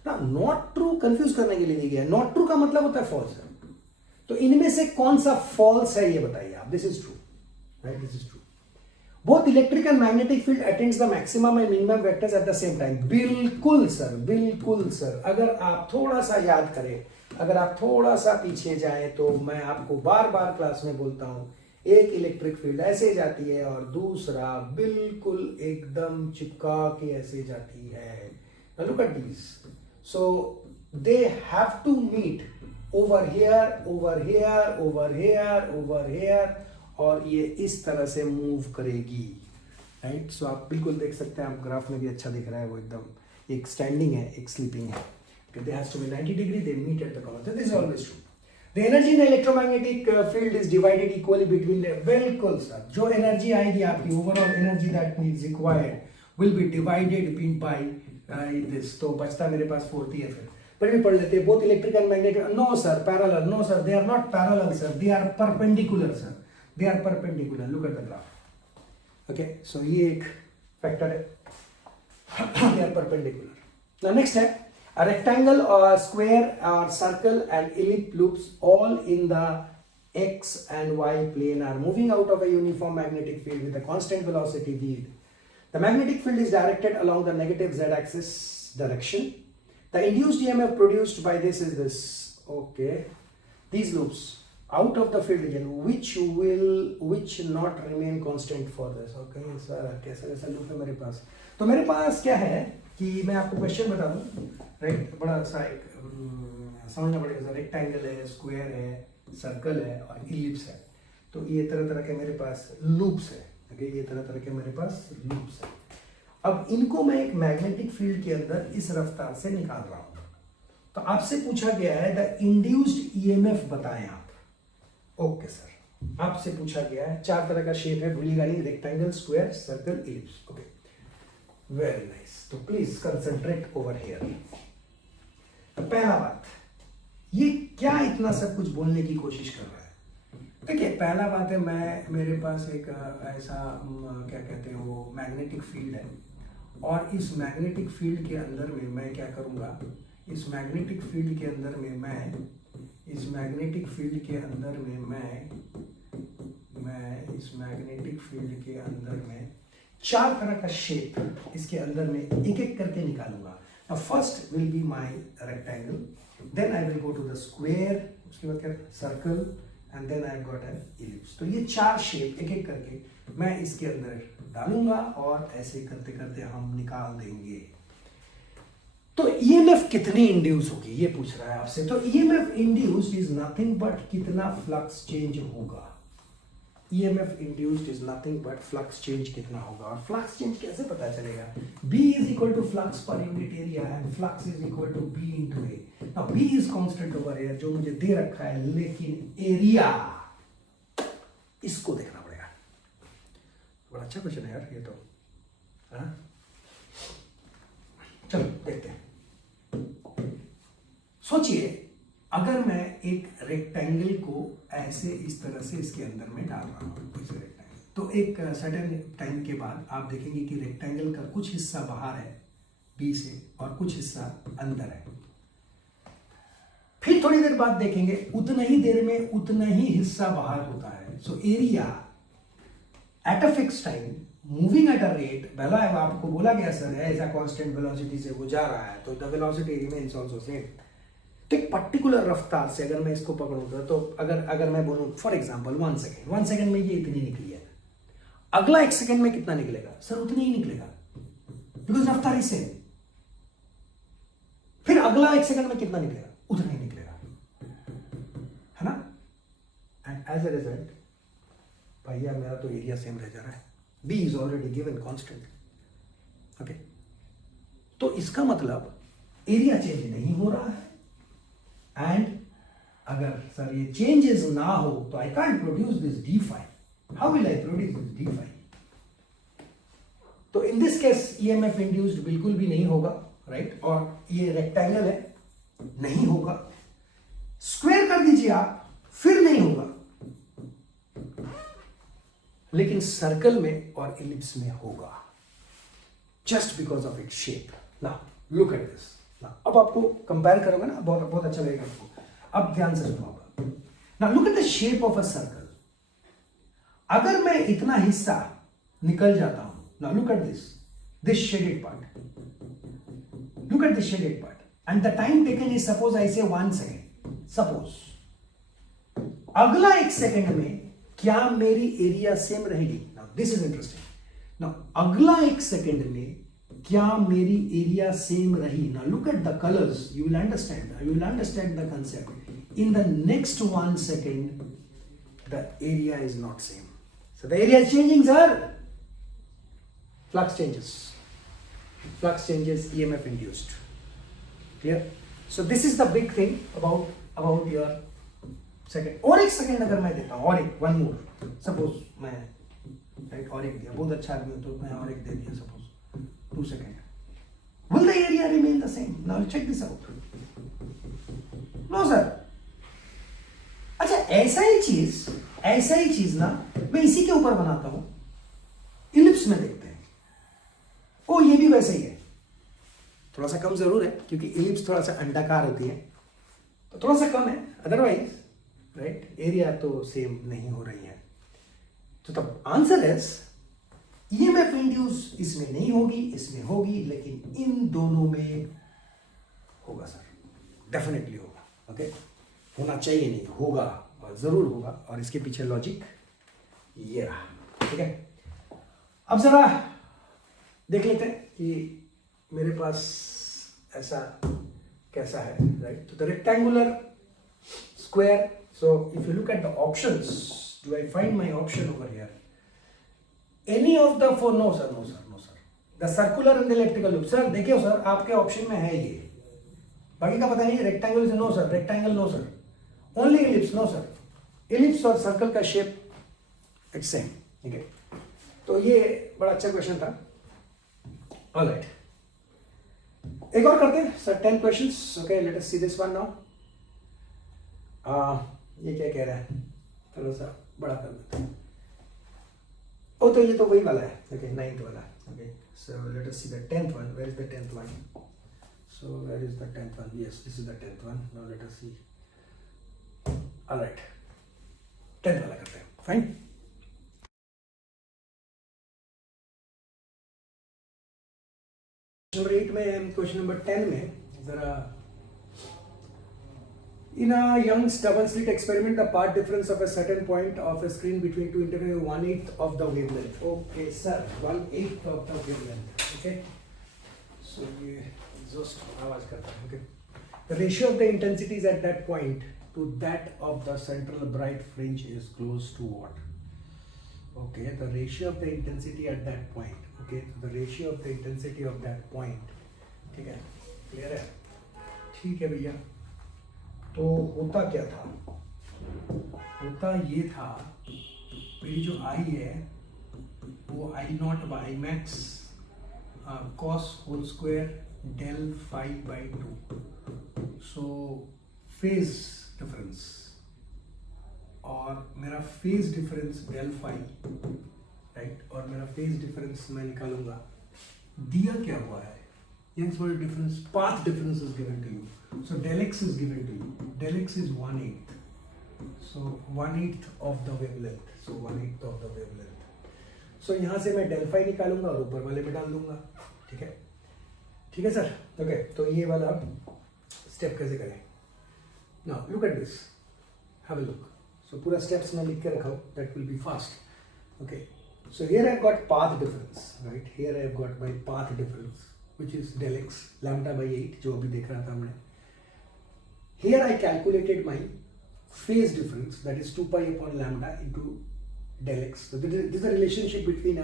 ना, नॉट ट्रू कंफ्यूज करने के लिए नहीं गया. नॉट ट्रू का मतलब होता है फॉल्स. तो इनमें से कौन सा फॉल्स है ये बताइए आप. This is true, right, this is true. Both electric and magnetic field attains the maximum and minimum vectors at the same time. बिल्कुल सर, बिल्कुल सर. अगर आप थोड़ा सा याद करें, अगर आप थोड़ा सा पीछे जाएं, तो मैं आपको बार बार क्लास में बोलता हूं, एक इलेक्ट्रिक फील्ड ऐसे जाती है और दूसरा बिल्कुल एकदम चिपका के ऐसे जाती है. Look at this. So they have to meet over here, over here, over here, over here, और ये इस तरह से मूव करेगी, राइट. सो आप बिल्कुल देख सकते हैं, आप ग्राफ में भी अच्छा दिख रहा है, वो एकदम एक स्टैंडिंग है, एक स्लीपिंग है. They has to be 90 degree, they meet at the corner. So this is always true. The energy in the electromagnetic field is divided equally between the बिल्कुल सर. जो एनर्जी आएगी आपकी, overall energy that is required will be divided by this. तो बचता मेरे पास 40 है. फिर भी पढ़ लेते हैं. Both electric and magnetic. No sir, parallel. No sir, they are not parallel sir. They are perpendicular sir. They are perpendicular. Look at the graph. Okay, so ये एक factor है. They are perpendicular. Now next है. A rectangle or a square or circle and ellipse loops all in the x and y plane are moving out of a uniform magnetic field with a constant velocity v. The magnetic field is directed along the negative z-axis direction. The induced EMF produced by this is this. Okay. These loops out of the field region which not remain constant for this. Okay, sir, कैसा loop है मेरे पास. तो मेरे पास क्या है कि मैं आपको क्वेश्चन बता दूं, राइट. बड़ा सा एक समझना पड़ेगा सर. रेक्टेंगल है, स्क्वायर है, सर्कल है और इलिप्स है. तो ये तरह तरह के मेरे पास लूप्स है. ओके, ये तरह तरह के मेरे पास लूप्स है. अब इनको मैं एक मैग्नेटिक फील्ड के अंदर इस रफ्तार से निकाल रहा हूं. तो आपसे पूछा गया है द इंड्यूस्ड ईएमएफ बताएं आप. ओके सर, आपसे पूछा गया है. 4 तरह का शेप है, भूलिएगा नहीं. Rectangle, square, circle, ellipse. Okay, very nice. तो प्लीज कंसंट्रेट ओवर हियर. पहला बात, ये क्या इतना सब कुछ बोलने की कोशिश कर रहा है. देखिए, पहला बात है, मेरे पास एक ऐसा क्या कहते हैं वो मैग्नेटिक फील्ड है, और इस मैग्नेटिक फील्ड के अंदर में मैं क्या करूंगा. इस मैग्नेटिक फील्ड के अंदर में मैं इस मैग्नेटिक फील्ड के अंदर में मैं इस मैग्नेटिक फील्ड के अंदर में 4 तरह का शेप इसके अंदर में एक एक करके निकालूंगा. Now first will be my rectangle, then I will go to the square, उसके बाद क्या, circle, and then I got an ellipse. तो ये 4 शेप एक एक करके मैं इसके अंदर डालूंगा और ऐसे करते करते हम निकाल देंगे. तो EMF कितनी इंड्यूस होगी ये पूछ रहा है आपसे. तो EMF induced is nothing but कितना फ्लक्स चेंज होगा. EMF induced is nothing but flux change कितना होगा. और flux change कैसे पता चलेगा. B is equal to flux per unit area and flux is equal to B into A. Now B is constant over here जो मुझे दे रखा है, लेकिन एरिया इसको देखना पड़ेगा. बड़ा अच्छा क्वेश्चन है यार ये तो. हाँ, चलो देखते हैं. सोचिए, अगर मैं एक रेक्टेंगल को ऐसे इस तरह से इसके अंदर में डाल रहा हूँ, तो एक सर्टेन टाइम के बाद आप देखेंगे कि रेक्टेंगल का कुछ हिस्सा बाहर है बी से और कुछ हिस्सा अंदर है. फिर थोड़ी देर बाद देखेंगे उतना ही देर में उतना ही हिस्सा बाहर होता है. So area at a fix time moving at a rate. पहला आपको बोला गया सर ऐसा कांस्टेंट वेलोसिटी से वो जा रहा है, तो the velocity remains also same. तो एक पर्टिकुलर रफ्तार से अगर मैं इसको पकड़ूंगा, तो अगर मैं बोलूं फॉर एग्जांपल 1 सेकेंड में ये इतनी निकली है, अगला 1 सेकेंड में कितना निकलेगा सर. उतनी ही निकलेगा, बिकॉज रफ्तार ही सेम. फिर अगला 1 सेकेंड में कितना निकलेगा, उतना ही निकलेगा, है ना. एंड एज ए रिजल्ट भैया मेरा तो एरिया सेम रह जा रहा है. B is already given constant. Okay, तो इसका मतलब एरिया चेंज नहीं हो रहा है. एंड अगर सर ये चेंजेस ना हो तो I can't produce this d phi. How will I produce this d phi. तो इन दिस केस ईएमएफ इंड्यूस्ड बिल्कुल भी नहीं होगा, राइट। और ये रेक्टेंगल है, नहीं होगा। स्क्वायर कर दीजिए आप, फिर नहीं होगा। लेकिन सर्कल में और इलिप्स में होगा, just because of it shape. Now look at this. अब आपको कंपेयर करोगे ना, बहुत बहुत अच्छा लगेगा आपको। अब ध्यान से सुनो। Now look at the shape of a circle. अगर मैं इतना हिस्सा निकल जाता हूं, now look at this shaded part, look at this shaded part, and the time taken is suppose I से 1 सेकेंड। सपोज अगला 1 सेकेंड में क्या मेरी एरिया सेम रहेगी? Now this is interesting. Now अगला 1 सेकेंड में क्या मेरी एरिया सेम रही? Now look at the colours, you will understand the concept. In the next 1 second the area is not same, so the area is changing, sir. Flux changes, EMF induced. Clear? So this is the big thing about your second. और 1 second अगर मैं देता हूं, और एक one more, suppose मैं right और एक दिया, बहुत अच्छा आदमी हो तो मैं और एक दे दिया, suppose 2 second, will the area remain the same? Now check this out. No sir. अच्छा ऐसा ही चीज ना मैं इसी के ऊपर बनाता हूं, इलिप्स में देखते हैं। ओ ये भी वैसा ही है, थोड़ा सा कम जरूर है क्योंकि इलिप्स थोड़ा सा अंडाकार होती है, तो थोड़ा सा कम है। अदरवाइज राइट एरिया तो सेम नहीं हो रही है। तो तब आंसर इज ईएमएफ इंड्यूस इसमें नहीं होगी, इसमें होगी, लेकिन इन दोनों में होगा सर, डेफिनेटली होगा। ओके, होना चाहिए नहीं, होगा और जरूर होगा। और इसके पीछे लॉजिक ये रहा, ठीक है। अब जरा देख लेते हैं कि मेरे पास ऐसा कैसा है, राइट। तो the rectangular square, so if you look at the options, do I find my option over here? Any of the four? No sir, no sir, no sir. The circular and electrical loop, sir देखिए sir आपके option में है ये, बाकी का पता नहीं। Rectangle से no sir, rectangle no sir, only ellipse no sir. Ellipse और सर्कल का शेप इट्स सेम, ठीक है। तो ये बड़ा अच्छा क्वेश्चन था। ऑलराइट, एक और करते हैं sir, 10 questions. Okay, late us see this one now. ये क्या कह रहा है, थोड़ा सा बड़ा कर देते हैं। ओ तो ये तो वही वाला है, ओके, 9th वाला। Okay, so let us see the 10th one. Where is the 10th one? So where is the 10th one? Yes, this is the 10th one. Now let us see. All right, 10th वाला करते हैं। Fine. Number 8 में, question number 10 में जरा, in a Young's double slit experiment, the path difference of a certain point of a screen between two intervals is 1/8 of the wavelength. Okay, sir, 1/8 of the wavelength. Okay. So ये exhaust आवाज करता है। Okay. The ratio of the intensities at that point to that of the central bright fringe is close to what? Okay, the ratio of the intensity at that point. Okay, so the ratio of the intensity of that point. ठीक है, clear है? ठीक है भैया। तो होता क्या था? होता ये था, मेरी जो आई है वो I naught by max cos whole square del phi by 2. So phase difference, और मेरा phase difference del phi, right, और मेरा phase difference मैं निकालूंगा। दिया क्या हुआ है? Young's model difference, path difference is given to you. So del x is given to you. Del x is 1/8. So 1/8 of the wavelength. So 1/8 of the wavelength. So यहाँ से मैं del phi निकालूंगा और ऊपर वाले में डाल दूंगा, ठीक है। ठीक है सर। ओके, तो ये वाला स्टेप कैसे करें? Now look at this, have a look. So पूरा स्टेप्स में लिख के रखा हूं, that will be fast. Okay, so here I have got path difference, right. Here I have got my path difference which is del x λ/8, जो अभी देख रहा था हमने। Here I calculated my phase difference, that is 2 pi upon lambda into del x. So this is the relationship between a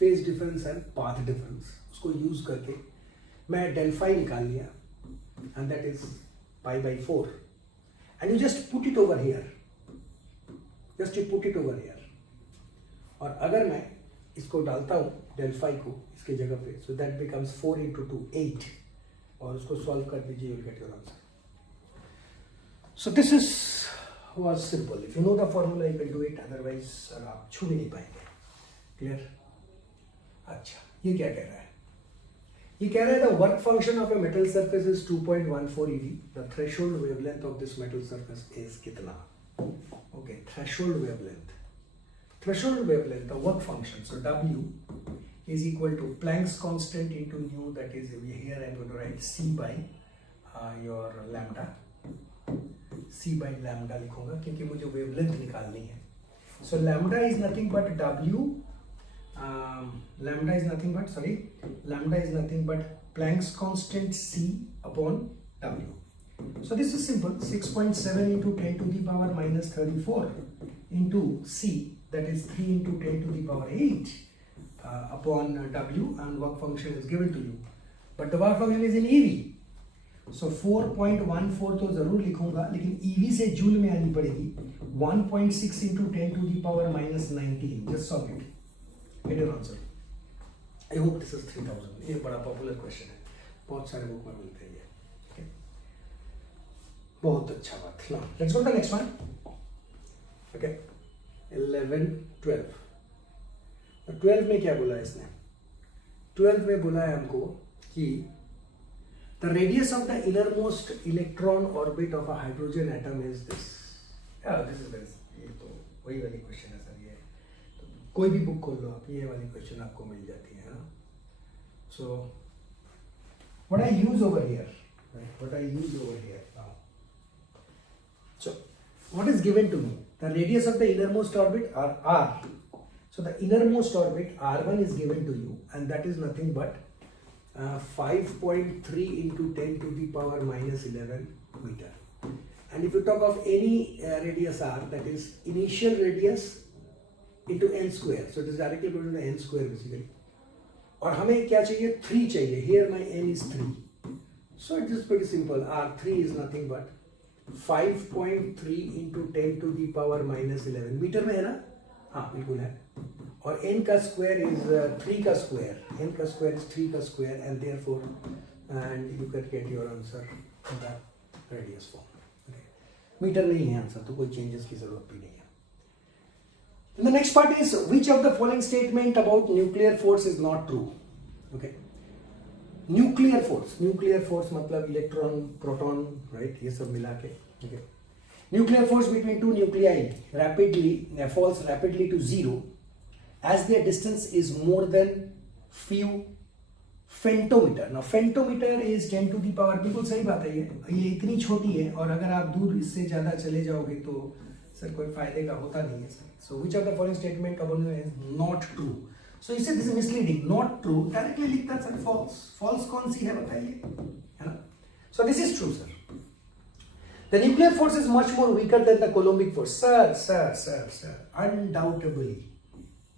phase difference and path difference. उसको use करके मैं del phi निकाल लिया, and that is pi by 4, and you just put it over here, just you put it over here. और अगर मैं इसको डालता हूँ डेल फाई को इसके जगह पे, सो दैट बिकम्स 4 into 2 8, और उसको सॉल्व कर दीजिए, you will get your answer. So this is was simple. If you know the formula you can do it, otherwise आप छू भी नहीं पाएंगे. क्लियर? अच्छा, ये क्या कह रहा है? ये कह रहा है the work function of a metal surface is 2.14 eV. The threshold wavelength of this metal surface is कितना? Okay, threshold wavelength. Threshold wavelength, the work function, so W is equal to Planck's constant into nu, that is here I'm going to write C by your lambda. C by lambda लिखूंगा क्योंकि मुझे wavelength निकालनी है. So lambda is nothing but W. Lambda is nothing but Planck's constant C upon W. So this is simple. 6.7 into 10 to the power minus 34 into C. That is 3 into 10 to the power 8 upon W, and work function is given to you. But the work function is in EV. So 4.14 तो जरूर लिखूंगा, लेकिन EV से joule में आनी पड़ेगी. 1.6 into 10 to the power minus 19. Just solve it. Get your answer. I hope this is 3000. ये बड़ा पॉपुलर क्वेश्चन है, बहुत सारे बुक में मिलते हैं ये. Okay? बहुत अच्छा बात. Now let's go to the next one. Okay. 11, 12. 12 में क्या बोला है इसने? 12 में बोला है हमको कि the radius of the innermost electron orbit of a hydrogen atom is this. This is this. ये तो वही वाली क्वेश्चन है सर. ये तो कोई भी बुक खोल लो आप, ये वाली क्वेश्चन आपको मिल जाती है ना. So what I use over here, right? What I use over here now. So what is given to me? The radius of the innermost orbit R. So the innermost orbit R1 is given to you, and that is nothing but 5.3 into 10 to the power minus 11 meter. And if you talk of any radius R, that is initial radius into n square. So it is directly equal to the n square basically. और हमें क्या चाहिए? 3 चाहिए. Here my n is 3. So it is pretty simple. R3 is nothing but 5.3 into 10 to the power minus 11 metre में है ना? हाँ बिल्कुल है. और n का स्क्वायर इज 3 का स्क्वायर. n का स्क्वायर इज 3 का square, and therefore and you can get your answer in the radius form. Metre नहीं है आंसर, तो कोई चेंजेस की जरूरत भी नहीं है. The next part is which of the following statement about nuclear force is not true? Okay. Nuclear force मतलब इलेक्ट्रॉन, प्रोटॉन, राइट, ये सब मिला के. Okay. Nuclear force between two nuclei rapidly falls rapidly to zero as their distance is more than few femtometer. Now femtometer is 10 to the power, बिल्कुल सही बात है. ये इतनी छोटी है, और अगर आप दूर इससे ज्यादा चले जाओगे तो सर कोई फायदे का होता नहीं है sir. So which of the following statement is not true? So इसे this misleading, not true directly लिखता सर फॉल्स. फॉल्स कौन सी है बताइए, है ना? So this is true sir. The nuclear force is much more weaker than the coulombic force. Sir undoubtedly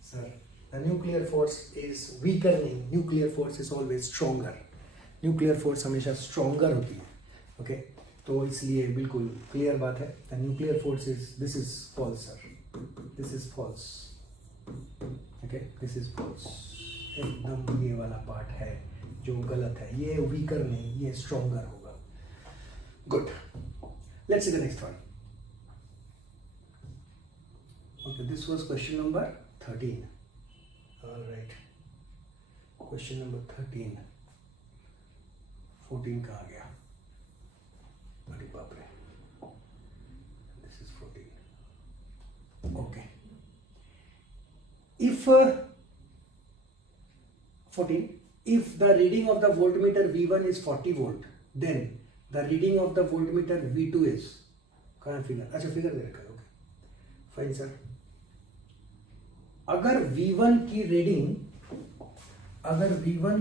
sir, the nuclear force is weaker नहीं, nuclear force is always stronger. Nuclear force हमेशा stronger होती है. Okay, तो इसलिए बिल्कुल clear बात है. The nuclear force is, this is false sir, this is false. Okay, this is false. एकदम ये वाला पार्ट है जो गलत है. ये वीकर नहीं, ये स्ट्रॉन्गर होगा. Good. Let's see the next one. Okay, this was question number 13. Alright, question number 13. 14 कहाँ गया? अरे बाप रे, this is 14. Okay. If 14, if the reading of the voltmeter V1 is 40 volt, then the reading of the voltmeter V2 is, कहाँ figure? अच्छा figure दे रखा है. Okay fine sir. अगर V1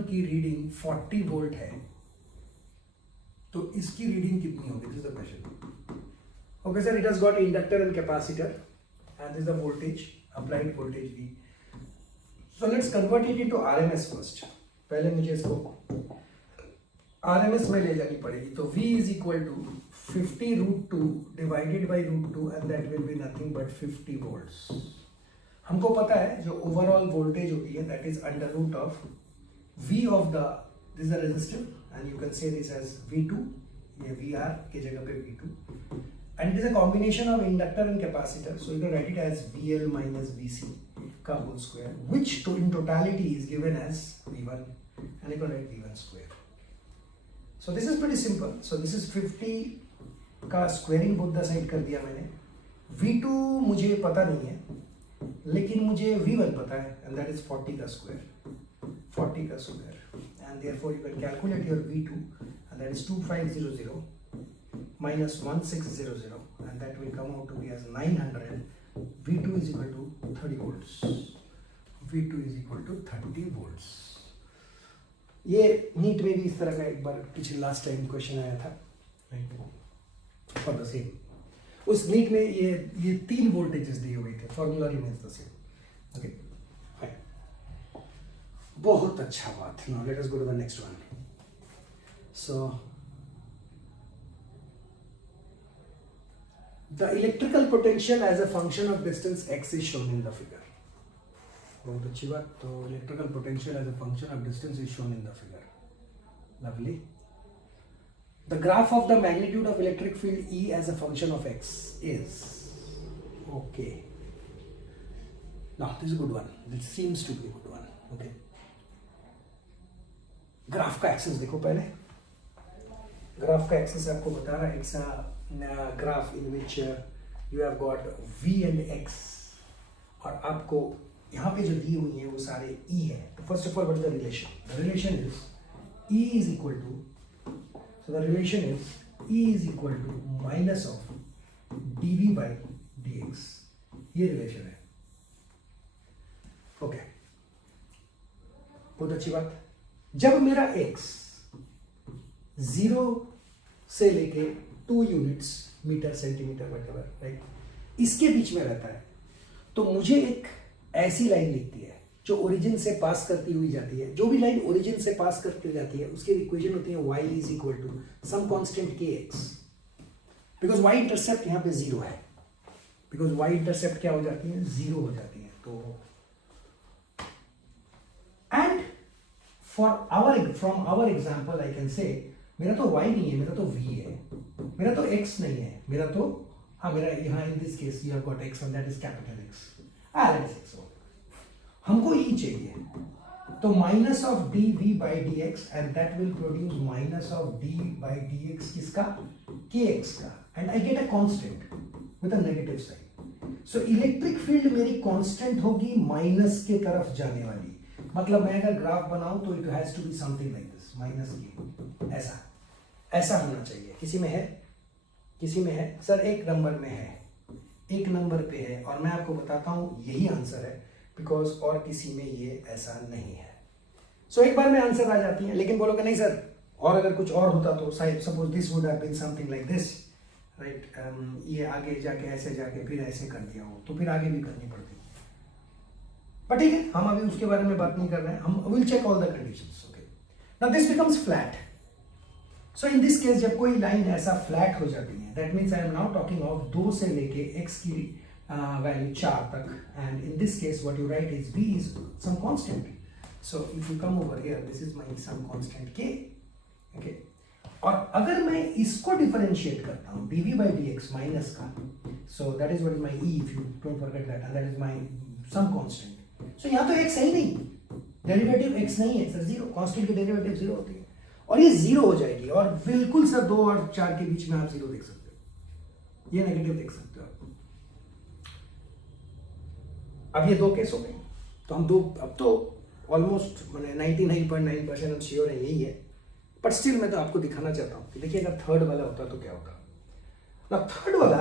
की रीडिंग 40 वोल्ट है, तो इसकी रीडिंग कितनी होगी? This is the question. Okay sir, it has got inductor and capacitor and this is the voltage, applied voltage V. So let's convert it into RMS first. पहले मुझे इसको RMS में ले जानी पड़ेगी. तो V is equal to 50 √2 divided by √2, and that will be nothing but 50 volts. हमको पता है जो ओवरऑल वोल्टेज होती है that is under root of V of the this the resistor and you can say this as V2, ये VR के जगह पे V2 and it is a combination of inductor and capacitor, so you can write it as VL minus VC का whole square, which in totality is given as V1 and you can write V1 square. So this is pretty simple. So this is 50 का squaring both the side कर दिया मैंने. V2 मुझे पता नहीं है लेकिन मुझे V1 पता है and that is 40 का square and therefore you can calculate your V2 and that is 2500 minus 1600 and that will come out to be as 900. V2 is equal to 30 volts. V2 is equal to 30 volts. ये NEET में भी इस तरह का एक बार पिछले last time question आया था फॉर द सेम. उस नीट में ये 3 वोल्टेजेस दिए हुए थे. Formula remains the same. Okay fine, बहुत अच्छा बात. Now let us go to the next one. So the electrical potential as a function of distance x is shown in the figure. बहुत अच्छी बात. तो electrical potential as a function of distance is shown in the figure. Lovely. The graph of the magnitude of electric field E as a function of x is okay. Now this is a good one. This seems to be a good one. Okay. Graph का axis देखो पहले. Graph का axis आपको बता रहा है it's a graph in which you have got V and X और आपको यहाँ पे जो दी हुई है वो सारे E है. तो first of all what is the relation? The relation is E is equal to, so the relation is E is equal to minus of dV by dx. ये रिलेशन है. ओके, बहुत अच्छी बात. जब मेरा X 0 से लेके 2 units metre centimetre whatever right इसके बीच में रहता है तो मुझे एक ऐसी लाइन लिखती है जो ओरिजिन से पास करती हुई जाती है. जो भी लाइन ओरिजिन से पास करती जाती है उसकी इक्वेशन होती है y is equal to some constant kx. Because y intercept यहाँ पे 0 है. बिकॉज y इंटरसेप्ट क्या हो जाती है? 0 हो जाती है. तो and from our example I can say मेरा तो y नहीं है, मेरा तो v है. मेरा तो x नहीं है, मेरा तो मेरा यहाँ in this case you have got x and that is capital X. Let us x. हमको E चाहिए तो minus of dv by dx and that will produce minus of d by dx किसका? kx का. And I get a constant with a negative sign. So electric field मेरी constant होगी minus के तरफ जाने वाली. मतलब मैं अगर ग्राफ बनाऊं तो it has to be something like this minus के. ऐसा होना चाहिए. किसी में है? किसी में है? सर एक नंबर में है, एक नंबर पे है और मैं आपको बताता हूं यही आंसर है बिकॉज और किसी में ये ऐसा नहीं है. सो एक बार में आंसर आ जाती है. लेकिन बोलोगे नहीं सर और अगर कुछ और होता तो suppose this would have been something like this right. ये आगे जाके ऐसे जाके फिर ऐसे कर दिया हो तो फिर आगे भी करनी पड़ती. बट ठीक है, हम अभी उसके बारे में बात नहीं कर रहे हैं. हम will check all the conditions. Okay, now this becomes flat. So in this case जब कोई लाइन ऐसा फ्लैट हो जाती है that means I am now talking of 2 से लेके x की वैल्यू 4 तक and in this case what you write is v is some constant. So if you come over here this is my some constant k. Okay, और अगर मैं इसको differentiate करता हूं dv by dx माइनस का, so that is what is my e if you don't forget that and that is my some constant. सो यहां तो x है ही नहीं, डेरिवेटिव x नहीं है सर. 0 कांस्टेंट की डेरिवेटिव 0 होती है और ये 0 हो जाएगी और बिल्कुल सर 2 और 4 के बीच में आप 0 देख सकते हो. ये नेगेटिव देख सकते हो आप. अब ये 2 केस हो गए तो हम अब तो ऑलमोस्ट मैंने 99.9% हम श्योर है यही है. बट स्टिल मैं तो आपको दिखाना चाहता हूं कि देखिए अगर थर्ड वाला होता तो क्या होता. ना थर्ड वाला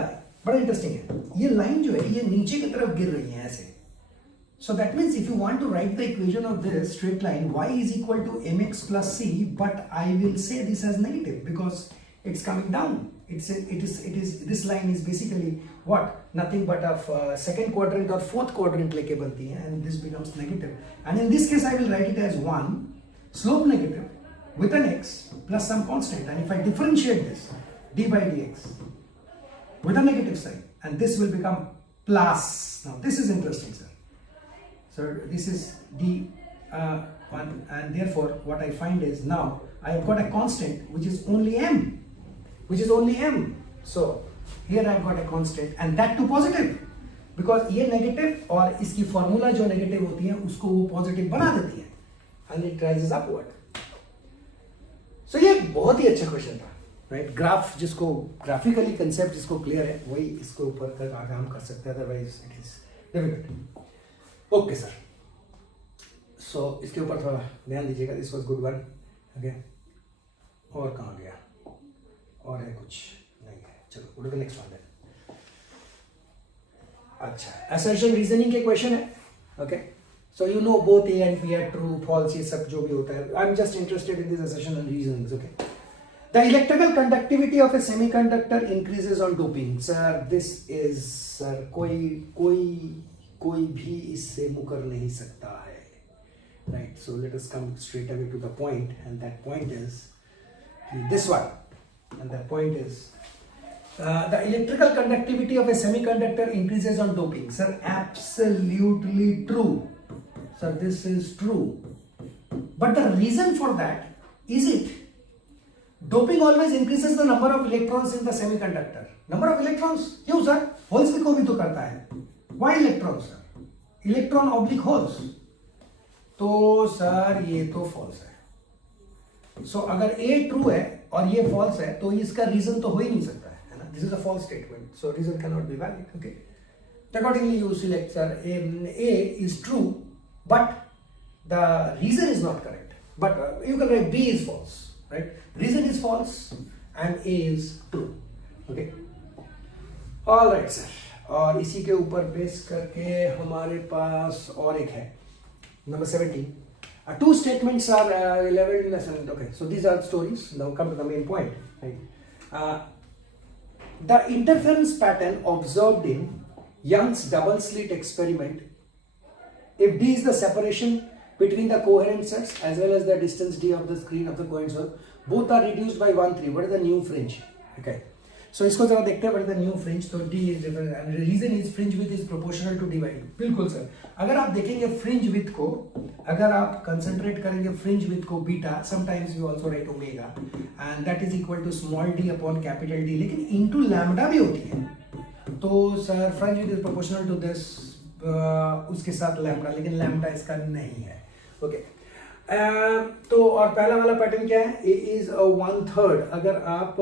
बड़ा इंटरेस्टिंग है. ये लाइन जो है ये नीचे की तरफ गिर रही है ऐसे. So that means if you want to write the equation of this straight line, y is equal to mx plus c, but I will say this as negative because it's coming down. It is this line is basically what? Nothing but of second quadrant or fourth quadrant लेके बनती है and this becomes negative. And in this case I will write it as 1 slope negative with an x plus some constant. And if I differentiate this d by dx with a negative sign and this will become plus. Now this is interesting, sir. So this is d1, and therefore what I find is now I have got a constant which is only m, so here I have got a constant and that too positive, because ये negative और इसकी formula जो negative होती है उसको वो positive बना देती है and it rises upward. So ये बहुत ही अच्छा क्वेश्चन था, राइट? ग्राफ जिसको ग्राफिकली कंसेप्ट जिसको क्लियर है वही इसके ऊपर काम कर सकते हैं, otherwise it is difficult. Okay sir, so इसके ऊपर थोड़ा ध्यान दीजिएगा. This was good one. Okay, और कहाँ गया? और है कुछ? नहीं है. चलो go to the next one. अच्छा, असर्शन रीजनिंग के क्वेश्चन है. Okay, so you know both A and B are true false, ये सब जो भी होता है. I am just interested in this assertion and reasoning. Okay, the electrical conductivity of a semiconductor increases on doping. Sir, this is sir कोई भी इससे मुकर नहीं सकता है, right? So let us come straight away to the point, and that point is this one, and that point is the electrical conductivity of a semiconductor increases on doping. Sir, absolutely true. Sir, this is true. But the reason for that is it? Doping always increases the number of electrons in the semiconductor. Number of electrons? क्यों sir? Holes को भी तो करता है. Why electrons sir? Electron oblique holes. तो sir ये तो false है. So अगर A true है और ये false है तो इसका reason तो हो ही नहीं सकता है ना? This is a false statement. So reason cannot be valid. Okay. Accordingly you select sir A is true, but the reason is not correct. But you can write B is false. Right? Reason is false and A is true. Okay. All right sir. और इसी के ऊपर base करके हमारे पास और एक है number 17. Two statements are 11 lesson. Okay. So these are stories. Now come to the main point. Right? The interference pattern observed in Young's double slit experiment. If D is the separation between the coherent sets as well as the distance d of the screen of the coherent source, both are reduced by 1/3. What is the new fringe? Okay, so इसको जरा देखते हैं. what is the new fringe? तो d is different and the reason is fringe width is proportional to d by d. बिल्कुल sir, अगर आप देखेंगे fringe width को, अगर आप कंसंट्रेट करेंगे fringe width को beta, sometimes we also write omega and that is equal to small d upon capital D, लेकिन into lambda भी होती है. तो sir fringe width is proportional to this उसके साथ लैम्बडा, लेकिन लैम्बडा इसका नहीं है. ओके, तो और पहला वाला पैटर्न क्या है? ए इज 1/3. अगर आप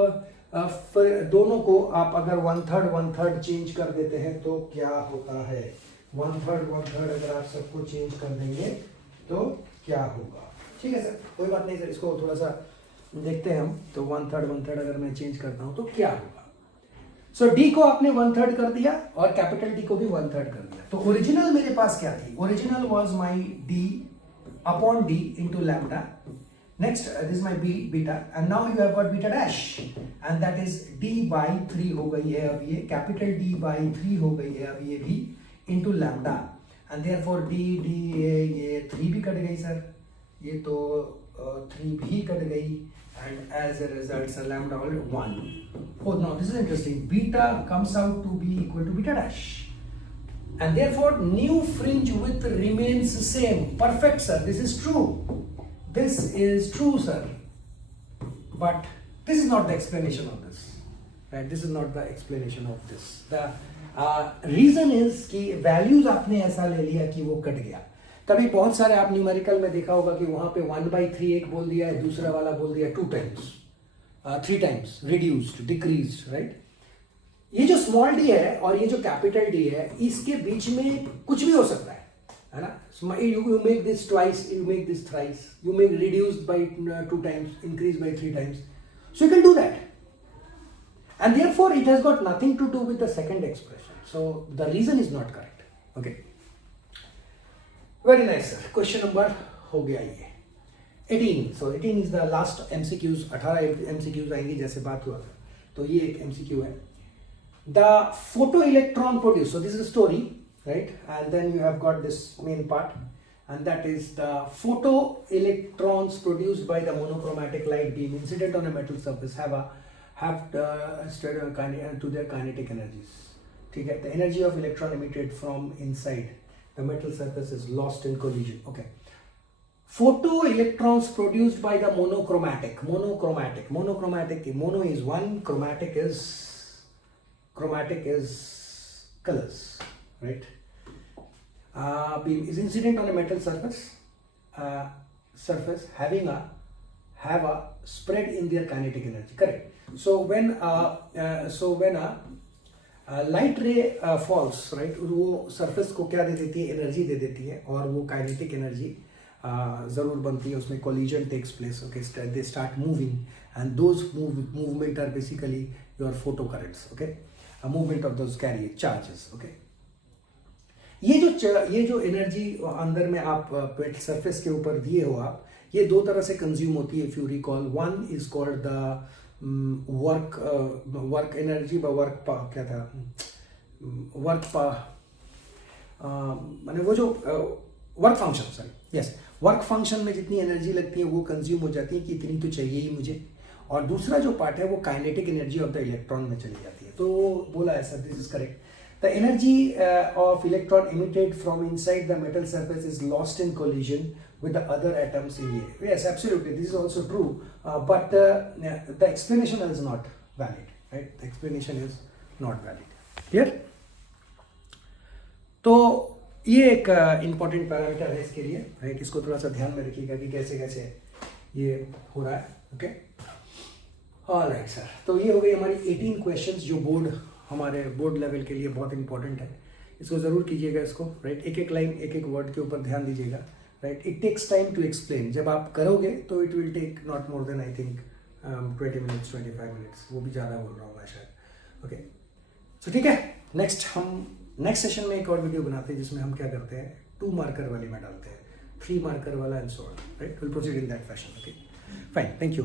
दोनों को आप अगर 1/3 चेंज कर देते हैं तो क्या होता है? 1/3 अगर आप सबको चेंज कर देंगे तो क्या होगा? ठीक है सर, कोई बात नहीं सर, इसको थोड़ा सा देखते हैं हम. तो 1/3 अगर मैं चेंज करता हूं तो क्या होगा? सो डी को आपने 1/3 कर दिया और कैपिटल डी को भी 1/3 कर दिया. तो ओरिजिनल मेरे पास क्या थी? Original was my D upon d into lambda. Next this is my b beta and now you have got beta dash and that is d by 3 हो गई है अब ये, कैपिटल d by 3 हो गई है अब ये भी into lambda and therefore d ये 3 भी कट गई सर, ये तो 3 भी कट गई and as a result sir lambda all 1. Oh now this is interesting, beta comes out to be equal to beta dash. And therefore new fringe width remains same. Perfect sir, this is true. This is true sir. But this is not the explanation of this. Right? This is not the explanation of this. The reason is कि values आपने ऐसा ले लिया कि वो cut गया. कभी बहुत सारे आप न्यूमेरिकल में देखा होगा कि वहां पे 1/3 एक बोल दिया है, दूसरा वाला बोल दिया 2 times, 3 times, reduced, decreased, right? ये जो स्मॉल डी है और ये जो कैपिटल डी है, इसके बीच में कुछ भी हो सकता है ना? You make this twice, you make this thrice, you make reduced by 2 times, increased by 3 times. So you can do that. And therefore it has got nothing to do with the second expression. So the reason is not correct. Okay. Very nice sir. Question number हो गया ये 18. So 18 is the last MCQs. 18 MCQs आएंगी जैसे बात हुआ था. तो ये एक MCQ है. The photoelectron produced, so this is a story, right? And then you have got this main part, and that is the photoelectrons produced by the monochromatic light beam incident on a metal surface have to their kinetic energies. ठीक है, the energy of electron emitted from inside the metal surface is lost in collision. Okay. Photoelectrons produced by the monochromatic. Mono is one, chromatic is colors, right? Beam is incident on a metal surface have a spread in their kinetic energy. Correct. So when a light ray falls, right, वो surface को क्या दे देती है, energy दे देती है, और वो kinetic energy जरूर बनती है, उसमें collision takes place. Okay, they start moving and those movement are basically your photo currents. Okay, movement of those carry charges. Okay, ये जो एनर्जी अंदर में आप सरफेस के ऊपर दिए हो आप, ये दो तरह से कंज्यूम होती है. If you recall, one is called the work energy, क्या था, माने वो जो work function, sorry, yes, work function में जितनी एनर्जी लगती है वो कंज्यूम हो जाती है कि इतनी तो चाहिए ही मुझे. और दूसरा जो पार्ट है वो kinetic energy of the electron में चली जाती है. तो बोला है sir, this is correct. The energy of electron emitted from inside the metal surface is lost in collision with the other atoms in the air. Yes, absolutely. This is also true. But the explanation is not valid. Right? The explanation is not valid. Clear? तो ये एक important parameter है इसके लिए. Right? इसको थोड़ा सा ध्यान में रखिएगा कि कैसे कैसे ये हो रहा है. Okay? All right, sir. तो ये हो गई हमारी 18 questions जो हमारे बोर्ड लेवल के लिए बहुत इंपॉर्टेंट है. इसको ज़रूर कीजिएगा इसको, राइट. एक एक लाइन, एक एक वर्ड के ऊपर ध्यान दीजिएगा, right. It takes time to explain. जब आप करोगे तो it will take not more than I think 20 minutes, 25 minutes, वो भी ज़्यादा बोल रहा हूँ मैं शायद. ओके, सो ठीक है. नेक्स्ट सेशन में एक और वीडियो बनाते हैं जिसमें हम क्या करते हैं, 2 मार्कर वाले में डालते हैं, 3 मार्कर वाला and so on, right. Will proceed in that fashion. Okay, fine, thank you.